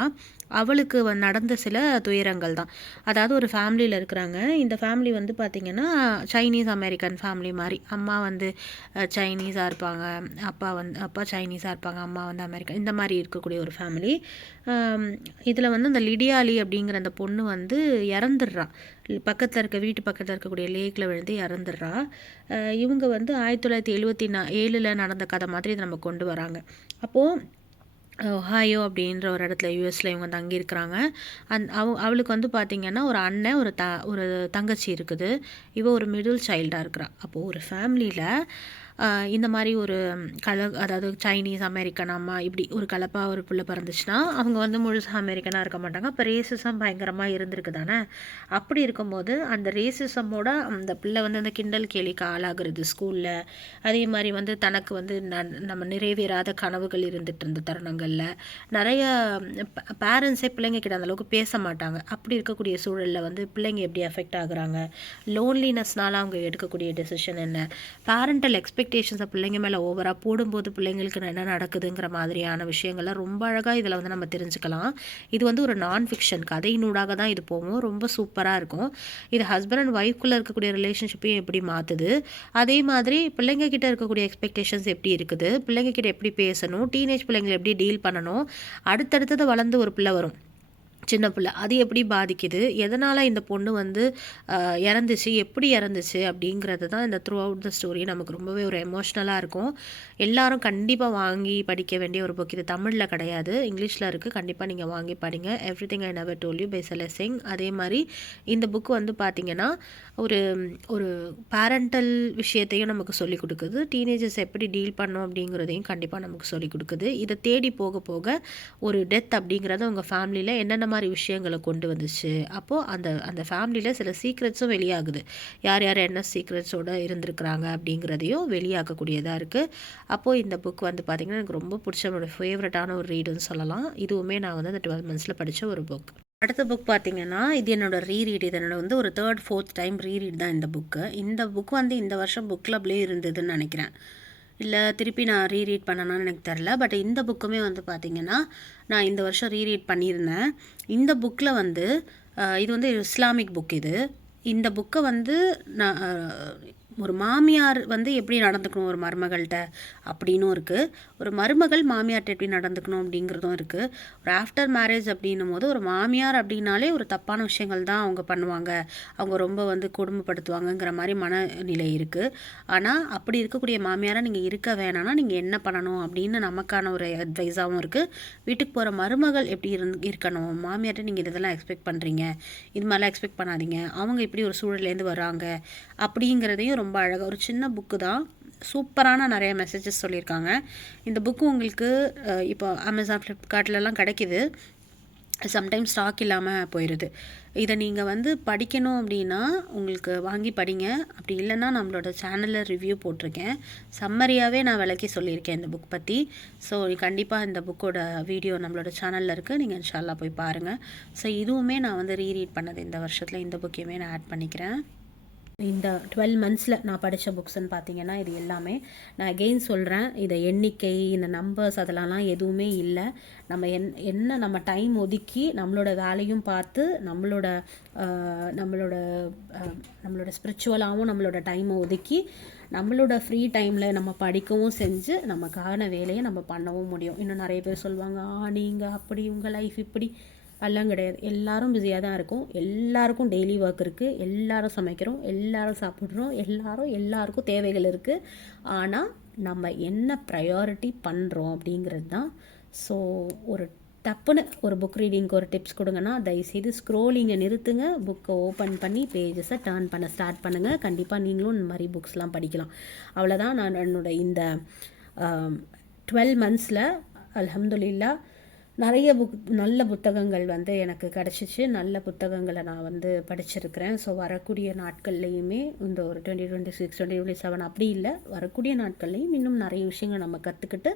அவளுக்கு நடந்த சில துயரங்கள் தான். அதாவது ஒரு ஃபேமிலியில் இருக்கிறாங்க. இந்த ஃபேமிலி வந்து பார்த்திங்கன்னா சைனீஸ் அமெரிக்கன் ஃபேமிலி மாதிரி. அம்மா வந்து சைனீஸாக இருப்பாங்க, அப்பா சைனீஸாக இருப்பாங்க, அம்மா வந்து அமெரிக்கன், இந்த மாதிரி இருக்கக்கூடிய ஒரு ஃபேமிலி. இதில் வந்து இந்த லிடியாலி அப்படிங்கிற அந்த பொண்ணு வந்து இறந்துடுறா. வீட்டு பக்கத்தில் இருக்கக்கூடிய லேக்கில் விழுந்து இறந்துடுறா. இவங்க வந்து 1977 நடந்த கதை மாதிரி இதை நம்ம கொண்டு வராங்க. அப்போது ஒஹாயோ அப்படின்ற ஒரு இடத்துல யூஎஸில் இவங்க தங்கியிருக்கிறாங்க. அவளுக்கு வந்து பார்த்திங்கன்னா ஒரு அண்ணன் ஒரு தங்கச்சி இருக்குது. இவள் ஒரு மிடில் சைல்டாக இருக்கிறா. அப்போது ஒரு ஃபேமிலியில் இந்த மாதிரி ஒரு அதாவது சைனீஸ் அமெரிக்கன் அம்மா இப்படி ஒரு கலப்பாக ஒரு பிள்ளை பிறந்துச்சுன்னா அவங்க வந்து முழுசாக அமெரிக்கனாக இருக்க மாட்டாங்க. அப்போ ரேசிசம் பயங்கரமாக இருந்திருக்கு தானே. அப்படி இருக்கும்போது அந்த ரேசிசமோட அந்த பிள்ளை வந்து அந்த கிண்டல் கேலிக்கு ஆளாகிறது ஸ்கூலில். அதே மாதிரி வந்து தனக்கு வந்து நம்ம நிறைவேறாத கனவுகள் இருந்துட்டு இருந்த தருணங்களில் நிறைய பேரண்ட்ஸே பிள்ளைங்க கிட்ட அந்தளவுக்கு பேச மாட்டாங்க. அப்படி இருக்கக்கூடிய சூழலில் வந்து பிள்ளைங்க எப்படி அஃபெக்ட் ஆகுறாங்க, லோன்லினஸ்னால அவங்க எடுக்கக்கூடிய டெசிஷன் என்ன, பேரண்டல் எக்ஸ்பெக்டேஷன்ஸை பிள்ளைங்க மேலே ஓவராக போடும்போது பிள்ளைங்களுக்கு என்ன நடக்குதுங்கிற மாதிரியான விஷயங்கள்லாம் ரொம்ப அழகாக இதில் வந்து நம்ம தெரிஞ்சுக்கலாம். இது வந்து ஒரு நான் ஃபிக்ஷன் கதையினூடாக தான் இது போகும். ரொம்ப சூப்பராக இருக்கும். இது ஹஸ்பண்ட் அண்ட் ஒய்ஃப்குள்ளே இருக்கக்கூடிய ரிலேஷன்ஷிப்பையும் எப்படி மாற்றுது, அதே மாதிரி பிள்ளைங்க கிட்ட இருக்கக்கூடிய எக்ஸ்பெக்டேஷன்ஸ் எப்படி இருக்குது, பிள்ளைங்க கிட்ட எப்படி பேசணும், டீனேஜ் பிள்ளைங்களை எப்படி டீல் பண்ணணும், அடுத்தடுத்தது வளர்ந்து ஒரு பிள்ளை வரும், சின்ன பிள்ளை, அது எப்படி பாதிக்குது, எதனால் இந்த பொண்ணு வந்து இறந்துச்சு, எப்படி இறந்துச்சு அப்படிங்கிறது தான் இந்த த்ரூ அவுட் த ஸ்டோரி நமக்கு ரொம்பவே ஒரு எமோஷ்னலாக இருக்கும். எல்லாரும் கண்டிப்பாக வாங்கி படிக்க வேண்டிய ஒரு புக் இது. தமிழில் கிடையாது, இங்கிலீஷில் இருக்குது. கண்டிப்பாக நீங்கள் வாங்கி படிங்க. Everything I never told you by Celeste சிங். அதே மாதிரி இந்த புக்கு வந்து பார்த்திங்கன்னா ஒரு ஒரு பேரண்டல் விஷயத்தையும் நமக்கு சொல்லிக் கொடுக்குது. டீனேஜர்ஸ் எப்படி டீல் பண்ணோம் அப்படிங்கிறதையும் கண்டிப்பாக நமக்கு சொல்லிக் கொடுக்குது. இதை தேடி போக போக ஒரு டெத் அப்படிங்கிறது உங்கள் ஃபேமிலியில் என்னென்ன மாதிரி விஷயங்களை கொண்டு வந்துச்சு. அப்போது அந்த அந்த ஃபேமிலியில் சில சீக்ரெட்ஸும் வெளியாகுது. யார் யார் என்ன சீக்ரெட்ஸோடு இருந்திருக்கிறாங்க அப்படிங்கிறதையும் வெளியாகக்கூடியதாக இருக்குது. அப்போது இந்த புக் வந்து பார்த்திங்கன்னா எனக்கு ரொம்ப பிடிச்ச என்னோடய ஃபேவரட்டான ஒரு ரீடுன்னு சொல்லலாம். இதுவுமே நான் வந்து அந்த 12 monthஸில் படித்த ஒரு புக். அடுத்த புக் பார்த்திங்கன்னா இது என்னோடய ரீரீட். இது என்னோட வந்து ஒரு 3rd 4th டைம் ரீரீட் தான் இந்த புக்கு. இந்த புக் வந்து இந்த வருஷம் புக் கிளப்லேயே இருந்ததுன்னு நினைக்கிறேன். இல்லை திருப்பி நான் ரீரீட் பண்ணணும்னு எனக்கு தெரில. பட் இந்த புக்குமே வந்து பார்த்திங்கன்னா நான் இந்த வருஷம் ரீரீட் பண்ணியிருந்தேன். இந்த புக்கில் வந்து இது வந்து இஸ்லாமிக் புக். இந்த புக்கை வந்து நான் ஒரு மாமியார் வந்து எப்படி நடந்துக்கணும் ஒரு மருமகள்கிட்ட அப்படின்னும் இருக்குது. ஒரு மருமகள் மாமியார்கிட்ட எப்படி நடந்துக்கணும் அப்படிங்கிறதும் இருக்குது. ஒரு ஆஃப்டர் மேரேஜ் அப்படின்னும் போது ஒரு மாமியார் அப்படின்னாலே ஒரு தப்பான விஷயங்கள் தான் அவங்க பண்ணுவாங்க, அவங்க ரொம்ப வந்து கொடுமைப்படுத்துவாங்கங்கிற மாதிரி மனநிலை இருக்குது. ஆனால் அப்படி இருக்கக்கூடிய மாமியாராக நீங்கள் இருக்க வேணான்னா நீங்கள் என்ன பண்ணணும் அப்படின்னு நமக்கான ஒரு அட்வைஸாகவும் இருக்குது. வீட்டுக்கு போகிற மருமகள் எப்படி இருக்கணும், மாமியார்கிட்ட நீங்கள் இதெல்லாம் எக்ஸ்பெக்ட் பண்ணுறீங்க, இது மாதிரிலாம் எக்ஸ்பெக்ட் பண்ணாதீங்க, அவங்க இப்படி ஒரு சூழலேருந்து வராங்க அப்படிங்கிறதையும் ரொம்ப அழகாக ஒரு சின்ன புக்கு தான். சூப்பரான நிறைய மெசேஜஸ் சொல்லியிருக்காங்க. இந்த புக்கு உங்களுக்கு இப்போ அமேசான் ஃப்ளிப்கார்ட்லலாம் கிடைக்கிது. சம்டைம்ஸ் ஸ்டாக் இல்லாமல் போயிடுது. இதை நீங்கள் வந்து படிக்கணும் அப்படின்னா உங்களுக்கு வாங்கி படிங்க. அப்படி இல்லைன்னா நம்மளோட சேனலில் ரிவ்யூ போட்டிருக்கேன், சம்மரியாகவே நான் விளக்கி சொல்லியிருக்கேன் இந்த புக் பற்றி. ஸோ கண்டிப்பாக இந்த புக்கோட வீடியோ நம்மளோட சேனலில் இருக்குது, நீங்கள் இன்ஷா அல்லாஹ் போய் பாருங்கள். ஸோ இதுவுமே நான் வந்து ரீரீட் பண்ணது இந்த வருஷத்தில். இந்த புக்கையுமே நான் ஆட் பண்ணிக்கிறேன். இந்த 12 monthஸில் நான் படித்த புக்ஸ்ன்னு பார்த்தீங்கன்னா இது எல்லாமே. நான் அகெயின் சொல்கிறேன், இதை எண்ணிக்கை இந்த நம்பர்ஸ் அதெல்லாம் எதுவுமே இல்லை. நம்ம என்ன நம்ம டைம் ஒதுக்கி நம்மளோட வேலையும் பார்த்து நம்மளோட ஸ்பிரிச்சுவலாகவும் நம்மளோட டைமை ஒதுக்கி நம்மளோட ஃப்ரீ டைமில் நம்ம படிக்கவும் செஞ்சு நமக்கான வேலையை நம்ம பண்ணவும் முடியும். இன்னும் நிறைய பேர் சொல்லுவாங்க, நீங்கள் அப்படி உங்கள் லைஃப் இப்படி. எல்லாம் கிடையாது. எல்லாரும் பிஸியாக தான் இருக்கும். எல்லாருக்கும் டெய்லி ஒர்க் இருக்குது. எல்லாரும் சமைக்கிறோம், எல்லாரும் சாப்பிட்றோம், எல்லாருக்கும் தேவைகள் இருக்குது. ஆனால் நம்ம என்ன ப்ரையாரிட்டி பண்ணுறோம் அப்படிங்கிறது தான். ஸோ ஒரு டப்புன்னு ஒரு புக் ரீடிங்க்கு ஒரு டிப்ஸ் கொடுங்கன்னா தயவுசெய்து ஸ்க்ரோலிங்கை நிறுத்துங்க, புக்கை ஓப்பன் பண்ணி பேஜஸை டர்ன் பண்ண ஸ்டார்ட் பண்ணுங்கள். கண்டிப்பாக நீங்களும் இந்த மாதிரி புக்ஸ்லாம் படிக்கலாம். அவ்வளோதான். நான் என்னோட இந்த 12 monthஸில் அல்ஹம்துலில்லாஹ் நிறைய நல்ல புத்தகங்கள் வந்து எனக்கு கிடச்சிச்சு. நல்ல புத்தகங்களை நான் வந்து படிச்சிருக்கிறேன். ஸோ வரக்கூடிய நாட்கள்லேயுமே இந்த ஒரு 2026 2027 அப்படி இல்லை, வரக்கூடிய நாட்கள்லேயும் இன்னும் நிறைய விஷயங்கள் நம்ம கற்றுக்கிட்டு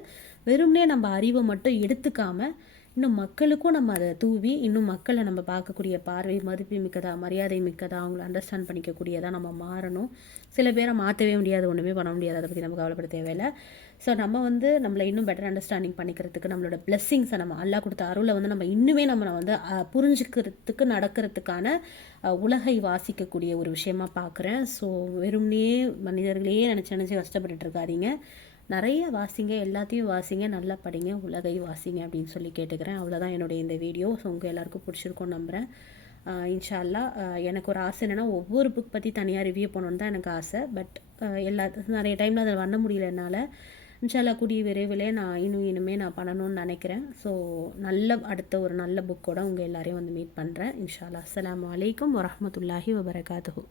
வெறுமனே நம்ம அறிவை மட்டும் எடுத்துக்காமல் இன்னும் மக்களுக்கும் நம்ம அதை தூவி இன்னும் மக்களை நம்ம பார்க்கக்கூடிய பார்வை மதிப்பு மிக்கதா, மரியாதை மிக்கதா, அவங்கள அண்டர்ஸ்டாண்ட் பண்ணிக்கக்கூடியதாக நம்ம மாறணும். சில பேரை மாற்றவே முடியாது, ஒன்றுமே பண்ண முடியாது, அதை பற்றி நம்ம கவலைப்பட தேவையில்லை. ஸோ நம்ம வந்து நம்மளை இன்னும் பெட்டர் அண்டர்ஸ்டாண்டிங் பண்ணிக்கிறதுக்கு நம்மளோட பிளெஸ்ஸிங்ஸை நம்ம அல்லாஹ் கொடுத்த அருளை வந்து நம்ம இன்னுமே நம்ம வந்து புரிஞ்சுக்கிறதுக்கு நடக்கிறதுக்கான உலகை வாசிக்கக்கூடிய ஒரு விஷயமா பார்க்குறேன். ஸோ வெறும்னே மனிதர்களையே நினச்சி கஷ்டப்பட்டுட்டு இருக்காதீங்க. நிறைய வாசிங்க, எல்லாத்தையும் வாசிங்க, நல்லா படிங்க, உலகை வாசிங்க அப்படின்னு சொல்லி கேட்டுக்கிறேன். அவ்வளோதான் என்னுடைய இந்த வீடியோ. ஸோ உங்கள் எல்லாருக்கும் பிடிச்சிருக்கோன்னு நம்புகிறேன். இன்ஷா அல்லாஹ் எனக்கு ஒரு ஆசை என்னென்னா ஒவ்வொரு புக் பற்றி தனியாக ரிவ்யூ பண்ணணுன்னு தான் எனக்கு ஆசை. பட் நிறைய டைமில் அதை பண்ண முடியல என்னால். இன்ஷா அல்லாஹ் கூடிய விரைவில் நான் இனிமே நான் பண்ணணும்னு நினைக்கிறேன். ஸோ அடுத்த ஒரு நல்ல புக்கோட உங்கள் எல்லாரையும் வந்து மீட் பண்ணுறேன் இன்ஷா அல்லாஹ். அஸ்ஸலாமு அலைக்கும் வரஹ்மத்துல்லாஹி வபரகாத்துஹு.